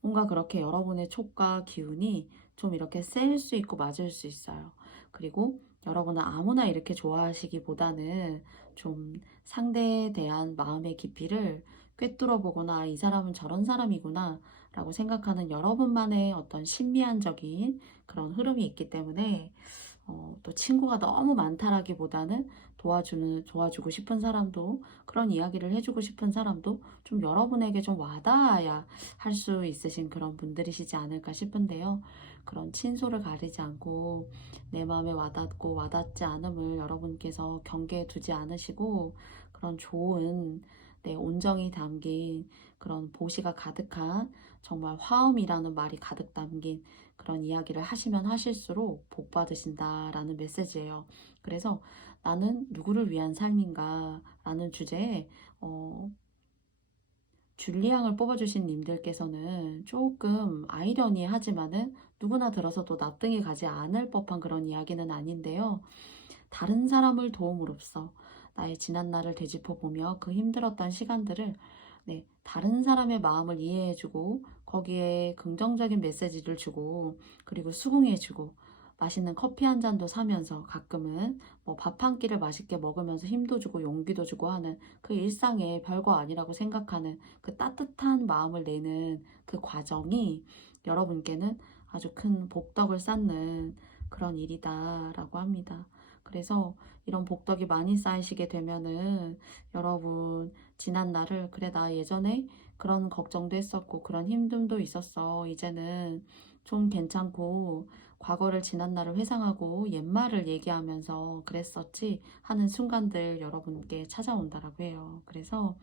뭔가 그렇게 여러분의 촉과 기운이 좀 이렇게 셀 수 있고 맞을 수 있어요. 그리고 여러분은 아무나 이렇게 좋아하시기보다는 좀 상대에 대한 마음의 깊이를 꿰뚫어 보거나, 이 사람은 저런 사람이구나 라고 생각하는 여러분만의 어떤 신비한적인 그런 흐름이 있기 때문에, 또 친구가 너무 많다라기보다는 도와주고 싶은 사람도, 그런 이야기를 해주고 싶은 사람도 좀 여러분에게 좀 와닿아야 할 수 있으신 그런 분들이시지 않을까 싶은데요. 그런 친소를 가리지 않고 내 마음에 와닿고 와닿지 않음을 여러분께서 경계에 두지 않으시고, 그런 좋은, 온정이 담긴 그런 보시가 가득한, 정말 화음이라는 말이 가득 담긴 그런 이야기를 하시면 하실수록 복 받으신다라는 메시지예요. 그래서 나는 누구를 위한 삶인가 라는 주제에 줄리앙을 뽑아주신 님들께서는 조금 아이러니하지만은 누구나 들어서 또 납득이 가지 않을 법한 그런 이야기는 아닌데요. 다른 사람을 도움으로써 나의 지난 날을 되짚어보며 그 힘들었던 시간들을, 다른 사람의 마음을 이해해주고 거기에 긍정적인 메시지를 주고, 그리고 수긍해주고, 맛있는 커피 한 잔도 사면서 가끔은 뭐 밥 한 끼를 맛있게 먹으면서 힘도 주고 용기도 주고 하는, 그 일상에 별거 아니라고 생각하는 그 따뜻한 마음을 내는 그 과정이 여러분께는 아주 큰 복덕을 쌓는 그런 일이다라고 합니다. 그래서 이런 복덕이 많이 쌓이시게 되면은 여러분, 지난 날을, 그래 나 예전에 그런 걱정도 했었고 그런 힘듦도 있었어, 이제는 좀 괜찮고, 과거를, 지난 날을 회상하고 옛말을 얘기하면서 그랬었지 하는 순간들 여러분께 찾아온다라고 해요. 그래서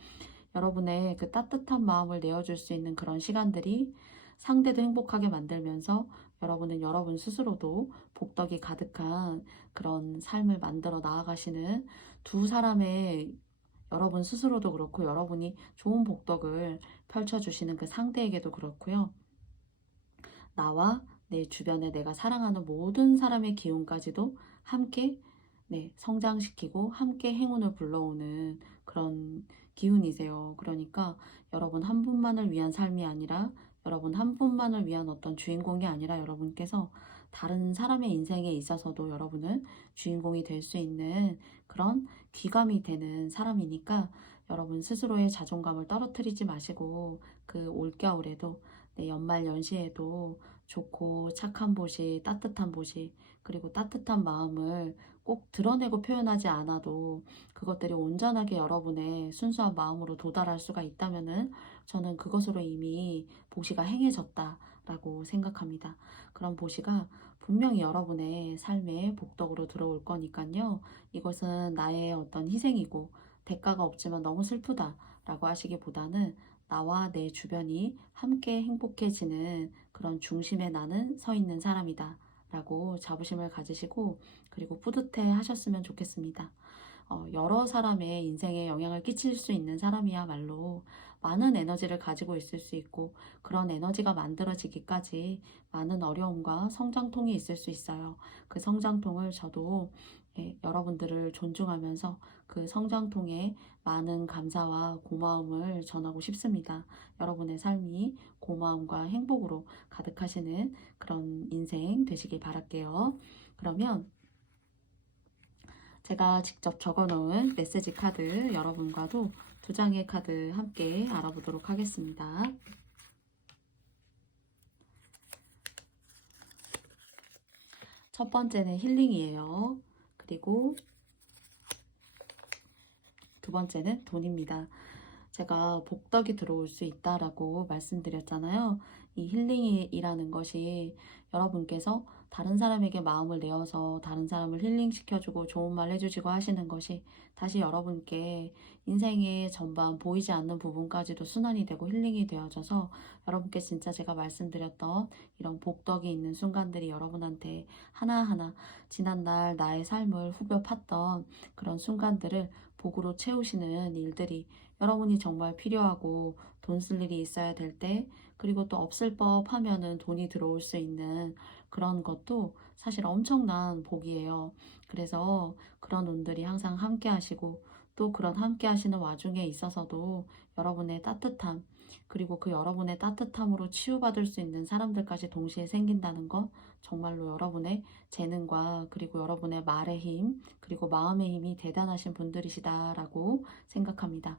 여러분의 그 따뜻한 마음을 내어줄 수 있는 그런 시간들이 상대도 행복하게 만들면서, 여러분은 여러분 스스로도 복덕이 가득한 그런 삶을 만들어 나아가시는, 두 사람의, 여러분 스스로도 그렇고 여러분이 좋은 복덕을 펼쳐주시는 그 상대에게도 그렇고요. 나와 내 주변에 내가 사랑하는 모든 사람의 기운까지도 함께 성장시키고 함께 행운을 불러오는 그런 기운이세요. 그러니까 여러분 한 분만을 위한 삶이 아니라, 여러분 한 분만을 위한 어떤 주인공이 아니라, 여러분께서 다른 사람의 인생에 있어서도 여러분은 주인공이 될 수 있는 그런 귀감이 되는 사람이니까, 여러분 스스로의 자존감을 떨어뜨리지 마시고, 그 올겨울에도, 연말 연시에도 좋고 착한 보시, 따뜻한 보시, 그리고 따뜻한 마음을 꼭 드러내고 표현하지 않아도 그것들이 온전하게 여러분의 순수한 마음으로 도달할 수가 있다면은, 저는 그것으로 이미 보시가 행해졌다라고 생각합니다. 그런 보시가 분명히 여러분의 삶에 복덕으로 들어올 거니까요. 이것은 나의 어떤 희생이고 대가가 없지만 너무 슬프다라고 하시기보다는, 나와 내 주변이 함께 행복해지는 그런 중심에 나는 서 있는 사람이다 라고 자부심을 가지시고 그리고 뿌듯해 하셨으면 좋겠습니다. 여러 사람의 인생에 영향을 끼칠 수 있는 사람이야말로 많은 에너지를 가지고 있을 수 있고 그런 에너지가 만들어지기까지 많은 어려움과 성장통이 있을 수 있어요. 그 성장통을 저도 여러분들을 존중하면서 그 성장통에 많은 감사와 고마움을 전하고 싶습니다. 여러분의 삶이 고마움과 행복으로 가득하시는 그런 인생 되시길 바랄게요. 그러면 제가 직접 적어놓은 메시지 카드 여러분과도 2장의 카드 함께 알아보도록 하겠습니다. 첫 번째는 힐링이에요. 그리고 두 번째는 돈입니다. 제가 복덕이 들어올 수 있다라고 말씀드렸잖아요. 이 힐링이라는 것이 여러분께서 다른 사람에게 마음을 내어서 다른 사람을 힐링시켜주고 좋은 말 해주시고 하시는 것이 다시 여러분께 인생의 전반 보이지 않는 부분까지도 순환이 되고 힐링이 되어져서 여러분께 진짜 제가 말씀드렸던 이런 복덕이 있는 순간들이 여러분한테 하나하나 지난날 나의 삶을 후벼 팠던 그런 순간들을 복으로 채우시는 일들이 여러분이 정말 필요하고 돈 쓸 일이 있어야 될 때, 그리고 또 없을 법 하면은 돈이 들어올 수 있는 그런 것도 사실 엄청난 복이에요. 그래서 그런 운들이 항상 함께 하시고 또 그런 함께 하시는 와중에 있어서도 여러분의 따뜻함, 그리고 그 여러분의 따뜻함으로 치유받을 수 있는 사람들까지 동시에 생긴다는 것, 정말로 여러분의 재능과 그리고 여러분의 말의 힘, 그리고 마음의 힘이 대단하신 분들이시다라고 생각합니다.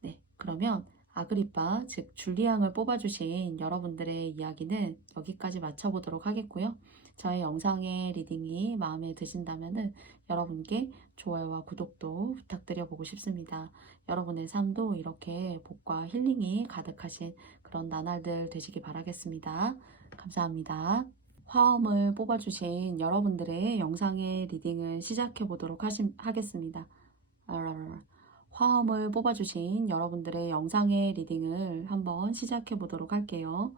네, 그러면 아그리빠, 즉 줄리앙을 뽑아주신 여러분들의 이야기는 여기까지 마쳐보도록 하겠고요. 저의 영상의 리딩이 마음에 드신다면 여러분께 좋아요와 구독도 부탁드려보고 싶습니다. 여러분의 삶도 이렇게 복과 힐링이 가득하신 그런 나날들 되시기 바라겠습니다. 감사합니다. 화음을 뽑아주신 여러분들의 영상의 리딩을 시작해보도록 하겠습니다. 화음을 뽑아주신 여러분들의 영상의 리딩을 한번 시작해보도록 할게요.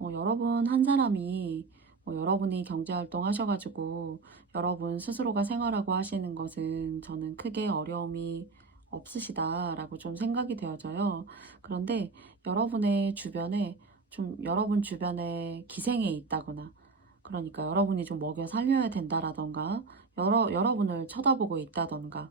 여러분 한 사람이 여러분이 경제활동 하셔가지고 여러분 스스로가 생활하고 하시는 것은 저는 크게 어려움이 없으시다라고 좀 생각이 되어져요. 그런데 여러분의 주변에 여러분 주변에 기생에 있다거나, 그러니까 여러분이 좀 먹여 살려야 된다라던가 여러분을 쳐다보고 있다던가,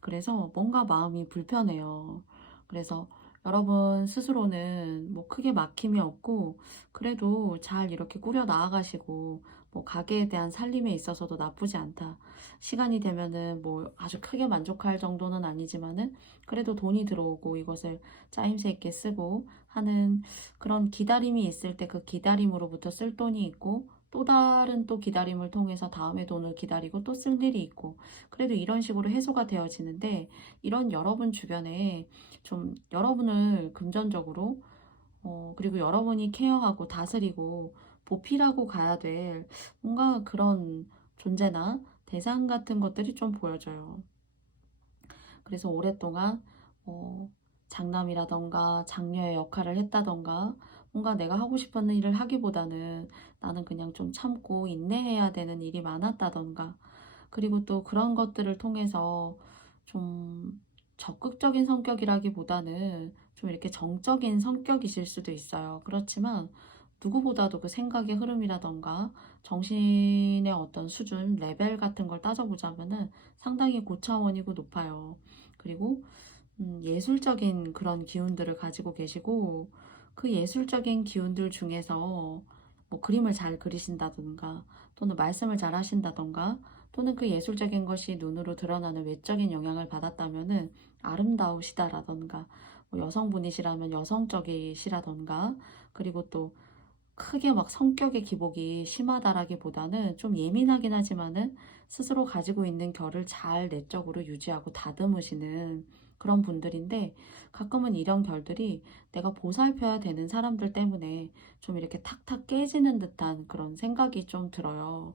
그래서 뭔가 마음이 불편해요. 그래서 여러분 스스로는 뭐 크게 막힘이 없고 그래도 잘 이렇게 꾸려 나아가시고 뭐 가게에 대한 살림에 있어서도 나쁘지 않다. 시간이 되면은 뭐 아주 크게 만족할 정도는 아니지만은 그래도 돈이 들어오고 이것을 짜임새 있게 쓰고 하는 그런 기다림이 있을 때 그 기다림으로부터 쓸 돈이 있고 또 다른 또 기다림을 통해서 다음에 돈을 기다리고 또 쓸 일이 있고, 그래도 이런 식으로 해소가 되어지는데, 이런 여러분 주변에 좀 여러분을 금전적으로 그리고 여러분이 케어하고 다스리고 보필하고 가야 될 뭔가 그런 존재나 대상 같은 것들이 좀 보여져요. 그래서 오랫동안 장남이라던가 장녀의 역할을 했다던가 뭔가 내가 하고 싶은 일을 하기보다는 나는 그냥 좀 참고 인내해야 되는 일이 많았다던가, 그리고 또 그런 것들을 통해서 좀 적극적인 성격이라기보다는 좀 이렇게 정적인 성격이실 수도 있어요. 그렇지만 누구보다도 그 생각의 흐름이라던가 정신의 어떤 수준, 레벨 같은 걸 따져보자면은 상당히 고차원이고 높아요. 그리고 예술적인 그런 기운들을 가지고 계시고, 그 예술적인 기운들 중에서 뭐 그림을 잘 그리신다던가 또는 말씀을 잘 하신다던가 또는 그 예술적인 것이 눈으로 드러나는 외적인 영향을 받았다면은 아름다우시다라던가, 뭐 여성분이시라면 여성적이시라던가, 그리고 또 크게 막 성격의 기복이 심하다라기보다는 좀 예민하긴 하지만은 스스로 가지고 있는 결을 잘 내적으로 유지하고 다듬으시는 그런 분들인데, 가끔은 이런 결들이 내가 보살펴야 되는 사람들 때문에 좀 이렇게 탁탁 깨지는 듯한 그런 생각이 좀 들어요.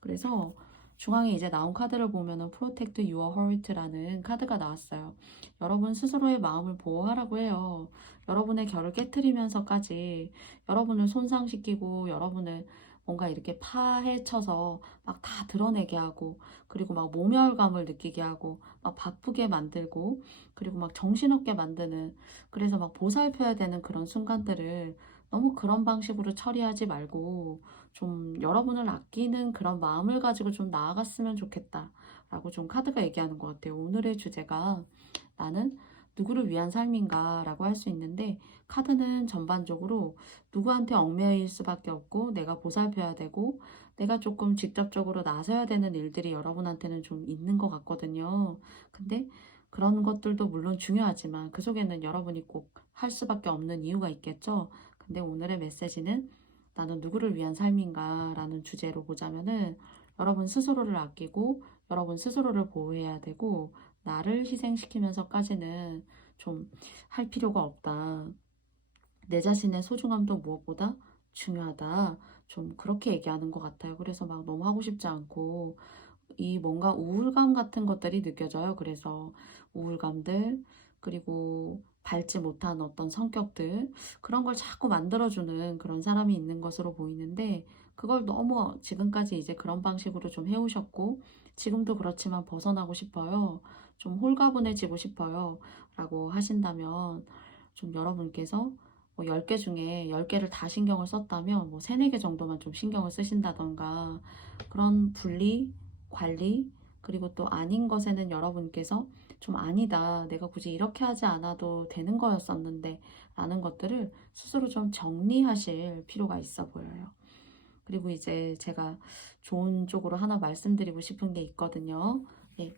그래서 중앙에 이제 나온 카드를 보면은 Protect Your Heart라는 카드가 나왔어요. 여러분 스스로의 마음을 보호하라고 해요. 여러분의 결을 깨트리면서까지 여러분을 손상시키고 여러분을 뭔가 이렇게 파헤쳐서 막 다 드러내게 하고, 그리고 막 모멸감을 느끼게 하고, 막 바쁘게 만들고, 그리고 막 정신없게 만드는, 그래서 막 보살펴야 되는 그런 순간들을 너무 그런 방식으로 처리하지 말고 좀 여러분을 아끼는 그런 마음을 가지고 좀 나아갔으면 좋겠다라고 좀 카드가 얘기하는 것 같아요. 오늘의 주제가 나는 누구를 위한 삶인가라고 할 수 있는데, 카드는 전반적으로 누구한테 얽매일 수밖에 없고 내가 보살펴야 되고 내가 조금 직접적으로 나서야 되는 일들이 여러분한테는 좀 있는 것 같거든요. 근데 그런 것들도 물론 중요하지만 그 속에는 여러분이 꼭 할 수밖에 없는 이유가 있겠죠. 근데 오늘의 메시지는 나는 누구를 위한 삶인가 라는 주제로 보자면은, 여러분 스스로를 아끼고 여러분 스스로를 보호해야 되고 나를 희생시키면서까지는 좀 할 필요가 없다. 내 자신의 소중함도 무엇보다 중요하다. 좀 그렇게 얘기하는 것 같아요. 그래서 막 너무 하고 싶지 않고 이 뭔가 우울감 같은 것들이 느껴져요. 그래서 우울감들, 그리고 밟지 못한 어떤 성격들, 그런 걸 자꾸 만들어주는 그런 사람이 있는 것으로 보이는데, 그걸 너무 지금까지 이제 그런 방식으로 좀 해오셨고 지금도 그렇지만 벗어나고 싶어요. 좀 홀가분해지고 싶어요. 라고 하신다면, 좀 여러분께서 뭐 10개 중에 10개를 다 신경을 썼다면 뭐 3, 4개 정도만 좀 신경을 쓰신다던가, 그런 분리, 관리, 그리고 또 아닌 것에는 여러분께서 좀 아니다, 내가 굳이 이렇게 하지 않아도 되는 거였었는데 라는 것들을 스스로 좀 정리하실 필요가 있어 보여요. 그리고 이제 제가 좋은 쪽으로 하나 말씀드리고 싶은 게 있거든요. 예,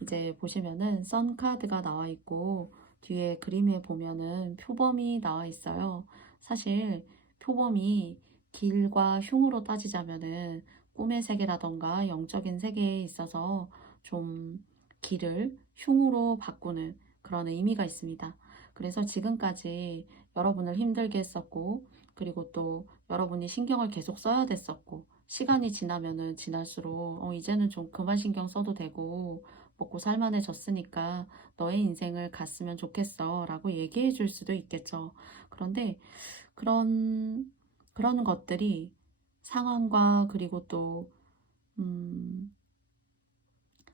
이제 보시면은 선 카드가 나와 있고 뒤에 그림에 보면은 표범이 나와 있어요. 사실 표범이 길과 흉으로 따지자면은 꿈의 세계라던가 영적인 세계에 있어서 좀 길을 흉으로 바꾸는 그런 의미가 있습니다. 그래서 지금까지 여러분을 힘들게 했었고, 그리고 또 여러분이 신경을 계속 써야 됐었고, 시간이 지나면은 지날수록 이제는 좀 그만 신경 써도 되고 먹고 살만해졌으니까 너의 인생을 갔으면 좋겠어 라고 얘기해 줄 수도 있겠죠. 그런데 그런 것들이 상황과, 그리고 또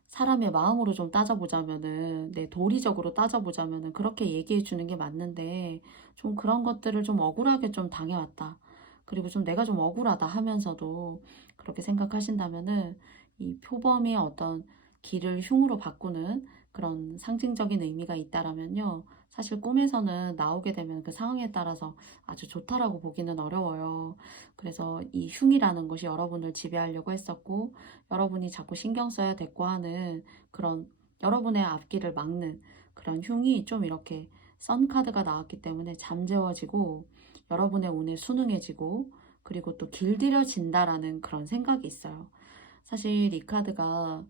사람의 마음으로 좀 따져보자면은, 네, 도리적으로 따져보자면은 그렇게 얘기해 주는 게 맞는데, 좀 그런 것들을 좀 억울하게 좀 당해왔다. 그리고 좀 내가 좀 억울하다 하면서도 그렇게 생각하신다면은, 이 표범의 어떤 길을 흉으로 바꾸는 그런 상징적인 의미가 있다라면요, 사실 꿈에서는 나오게 되면 그 상황에 따라서 아주 좋다라고 보기는 어려워요. 그래서 이 흉이라는 것이 여러분을 지배하려고 했었고, 여러분이 자꾸 신경 써야 됐고 하는 그런 여러분의 앞길을 막는 그런 흉이 좀 이렇게 썬카드가 나왔기 때문에 잠재워지고 여러분의 운에 순응해지고, 그리고 또 길들여진다라는 그런 생각이 있어요. 사실 이 카드가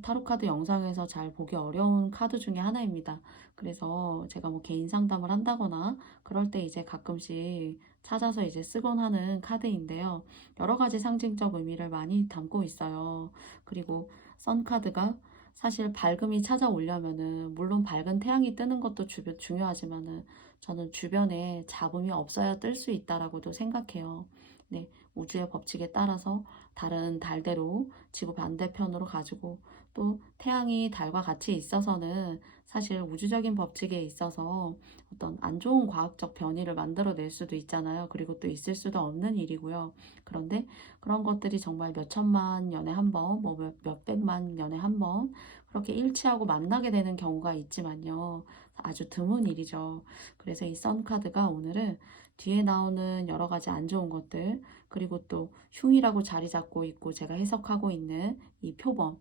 타로 카드 영상에서 잘 보기 어려운 카드 중에 하나입니다. 그래서 제가 뭐 개인 상담을 한다거나 그럴 때 이제 가끔씩 찾아서 이제 쓰곤 하는 카드인데요. 여러 가지 상징적 의미를 많이 담고 있어요. 그리고 선 카드가 사실 밝음이 찾아오려면은, 물론 밝은 태양이 뜨는 것도 중요하지만은 저는 주변에 잡음이 없어야 뜰 수 있다라고도 생각해요. 네, 우주의 법칙에 따라서 다른 달대로 지구 반대편으로 가지고, 또 태양이 달과 같이 있어서는 사실 우주적인 법칙에 있어서 어떤 안 좋은 과학적 변이를 만들어낼 수도 있잖아요. 그리고 또 있을 수도 없는 일이고요. 그런데 그런 것들이 정말 몇 천만 년에 한 번, 뭐 몇백만 년에 한 번 그렇게 일치하고 만나게 되는 경우가 있지만요, 아주 드문 일이죠. 그래서 이 선카드가 오늘은 뒤에 나오는 여러 가지 안 좋은 것들, 그리고 또 흉이라고 자리 잡고 있고 제가 해석하고 있는 이 표범,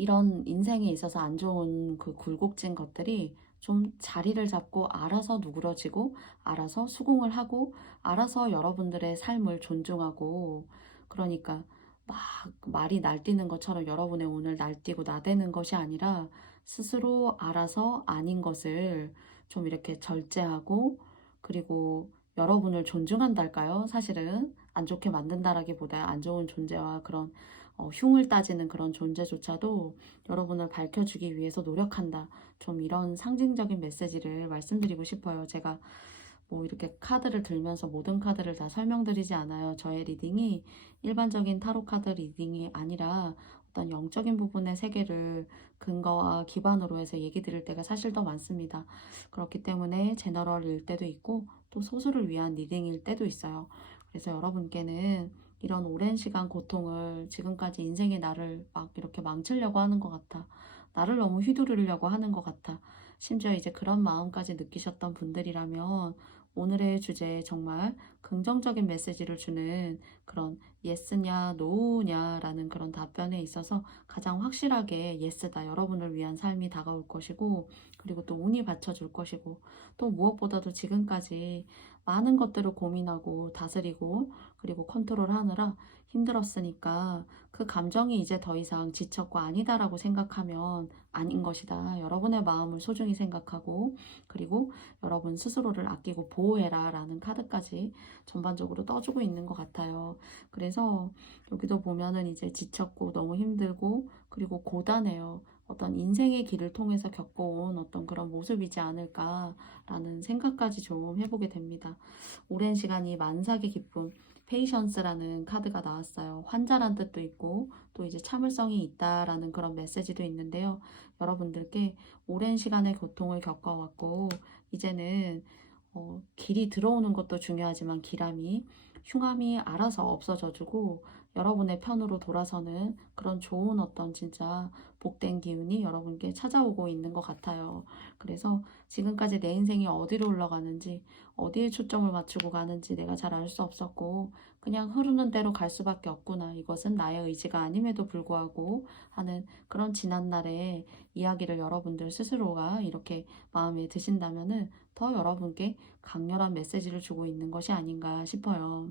이런 인생에 있어서 안 좋은 그 굴곡진 것들이 좀 자리를 잡고 알아서 누그러지고 알아서 수긍을 하고 알아서 여러분들의 삶을 존중하고, 그러니까 막 말이 날뛰는 것처럼 여러분의 운을 날뛰고 나대는 것이 아니라 스스로 알아서 아닌 것을 좀 이렇게 절제하고, 그리고 여러분을 존중한달까요? 사실은 안 좋게 만든다라기보다 안 좋은 존재와 그런 흉을 따지는 그런 존재조차도 여러분을 밝혀주기 위해서 노력한다. 좀 이런 상징적인 메시지를 말씀드리고 싶어요. 제가 뭐 이렇게 카드를 들면서 모든 카드를 다 설명드리지 않아요. 저의 리딩이 일반적인 타로 카드 리딩이 아니라 어떤 영적인 부분의 세계를 근거와 기반으로 해서 얘기 드릴 때가 사실 더 많습니다. 그렇기 때문에 제너럴일 때도 있고 또 소수를 위한 리딩일 때도 있어요. 그래서 여러분께는 이런 오랜 시간 고통을 지금까지 인생의 나를 막 이렇게 망치려고 하는 것 같아. 나를 너무 휘두르려고 하는 것 같아. 심지어 이제 그런 마음까지 느끼셨던 분들이라면 오늘의 주제에 정말 긍정적인 메시지를 주는 그런 예스냐 노냐라는 그런 답변에 있어서 가장 확실하게 예스다, 여러분을 위한 삶이 다가올 것이고, 그리고 또 운이 받쳐줄 것이고, 또 무엇보다도 지금까지 많은 것들을 고민하고 다스리고 그리고 컨트롤하느라 힘들었으니까 그 감정이 이제 더 이상 지쳤고 아니다라고 생각하면 아닌 것이다. 여러분의 마음을 소중히 생각하고 그리고 여러분 스스로를 아끼고 보호해라 라는 카드까지 전반적으로 떠주고 있는 것 같아요. 그래서 여기도 보면은 이제 지쳤고 너무 힘들고 그리고 고단해요. 어떤 인생의 길을 통해서 겪어온 어떤 그런 모습이지 않을까라는 생각까지 좀 해보게 됩니다. 오랜 시간이 만삭의 기쁨, 페이션스라는 카드가 나왔어요. 환자란 뜻도 있고 또 이제 참을성이 있다라는 그런 메시지도 있는데요. 여러분들께 오랜 시간의 고통을 겪어왔고 이제는 길이 들어오는 것도 중요하지만 기람이 흉함이 알아서 없어져주고 여러분의 편으로 돌아서는 그런 좋은 어떤 진짜 복된 기운이 여러분께 찾아오고 있는 것 같아요. 그래서 지금까지 내 인생이 어디로 흘러가는지 어디에 초점을 맞추고 가는지 내가 잘 알 수 없었고 그냥 흐르는 대로 갈 수밖에 없구나. 이것은 나의 의지가 아님에도 불구하고 하는 그런 지난날의 이야기를 여러분들 스스로가 이렇게 마음에 드신다면은 더 여러분께 강렬한 메시지를 주고 있는 것이 아닌가 싶어요.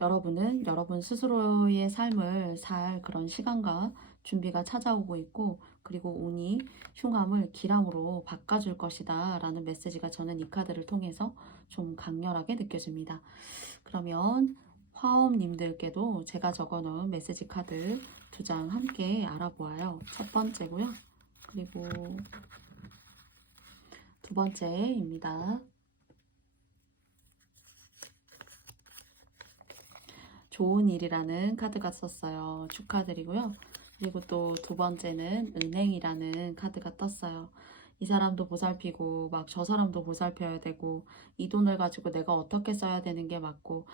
여러분은 여러분 스스로의 삶을 살 그런 시간과 준비가 찾아오고 있고 그리고 운이 흉함을 기람으로 바꿔줄 것이다 라는 메시지가 저는 이 카드를 통해서 좀 강렬하게 느껴집니다. 그러면 화엄님들께도 제가 적어놓은 메시지 카드 2장 함께 알아보아요. 첫 번째고요. 그리고 두 번째입니다. 좋은 일이라는 카드가 썼어요. 축하드리고요. 그리고 또 두 번째는 은행이라는 카드가 떴어요. 이 사람도 보살피고 막 저 사람도 보살펴야 되고 이 돈을 가지고 내가 어떻게 써야 되는 게 맞고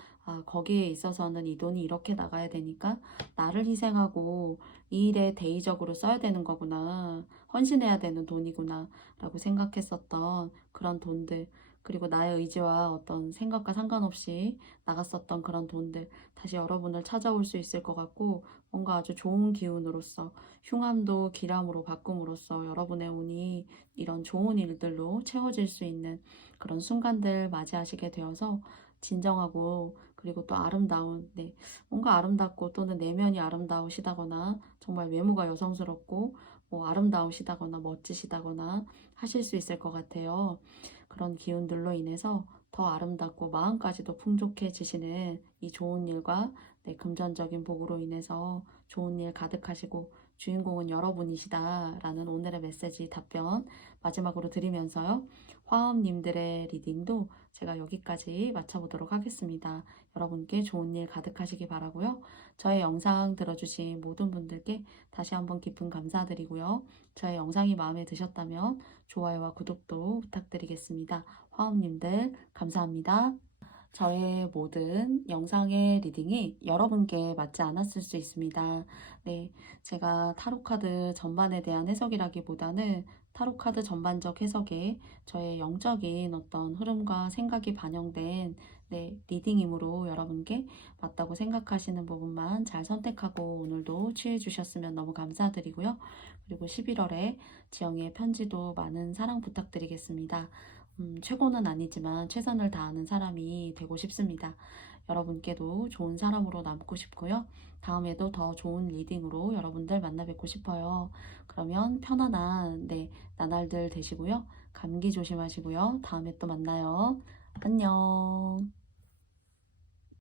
거기에 있어서는 이 돈이 이렇게 나가야 되니까 나를 희생하고 이 일에 대의적으로 써야 되는 거구나. 헌신해야 되는 돈이구나 라고 생각했었던 그런 돈들, 그리고 나의 의지와 어떤 생각과 상관없이 나갔었던 그런 돈들 다시 여러분을 찾아올 수 있을 것 같고 뭔가 아주 좋은 기운으로서 흉함도 기람으로 바꿈으로써 여러분의 운이 이런 좋은 일들로 채워질 수 있는 그런 순간들 맞이하시게 되어서 진정하고 그리고 또 아름다운, 뭔가 아름답고 또는 내면이 아름다우시다거나 정말 외모가 여성스럽고 뭐 아름다우시다거나 멋지시다거나 하실 수 있을 것 같아요. 그런 기운들로 인해서 더 아름답고 마음까지도 풍족해지시는 이 좋은 일과 금전적인 복으로 인해서 좋은 일 가득하시고 주인공은 여러분이시다라는 오늘의 메시지 답변 마지막으로 드리면서요. 화엄님들의 리딩도 제가 여기까지 마쳐보도록 하겠습니다. 여러분께 좋은 일 가득하시기 바라고요. 저의 영상 들어주신 모든 분들께 다시 한번 깊은 감사드리고요. 저의 영상이 마음에 드셨다면 좋아요와 구독도 부탁드리겠습니다. 화엄님들 감사합니다. 저의 모든 영상의 리딩이 여러분께 맞지 않았을 수 있습니다. 제가 타로카드 전반에 대한 해석이라기보다는 타로카드 전반적 해석에 저의 영적인 어떤 흐름과 생각이 반영된 리딩이므로 여러분께 맞다고 생각하시는 부분만 잘 선택하고 오늘도 취해 주셨으면 너무 감사드리고요. 그리고 11월에 지영의 편지도 많은 사랑 부탁드리겠습니다. 최고는 아니지만 최선을 다하는 사람이 되고 싶습니다. 여러분께도 좋은 사람으로 남고 싶고요. 다음에도 더 좋은 리딩으로 여러분들 만나 뵙고 싶어요. 그러면 편안한 나날들 되시고요. 감기 조심하시고요. 다음에 또 만나요. 안녕.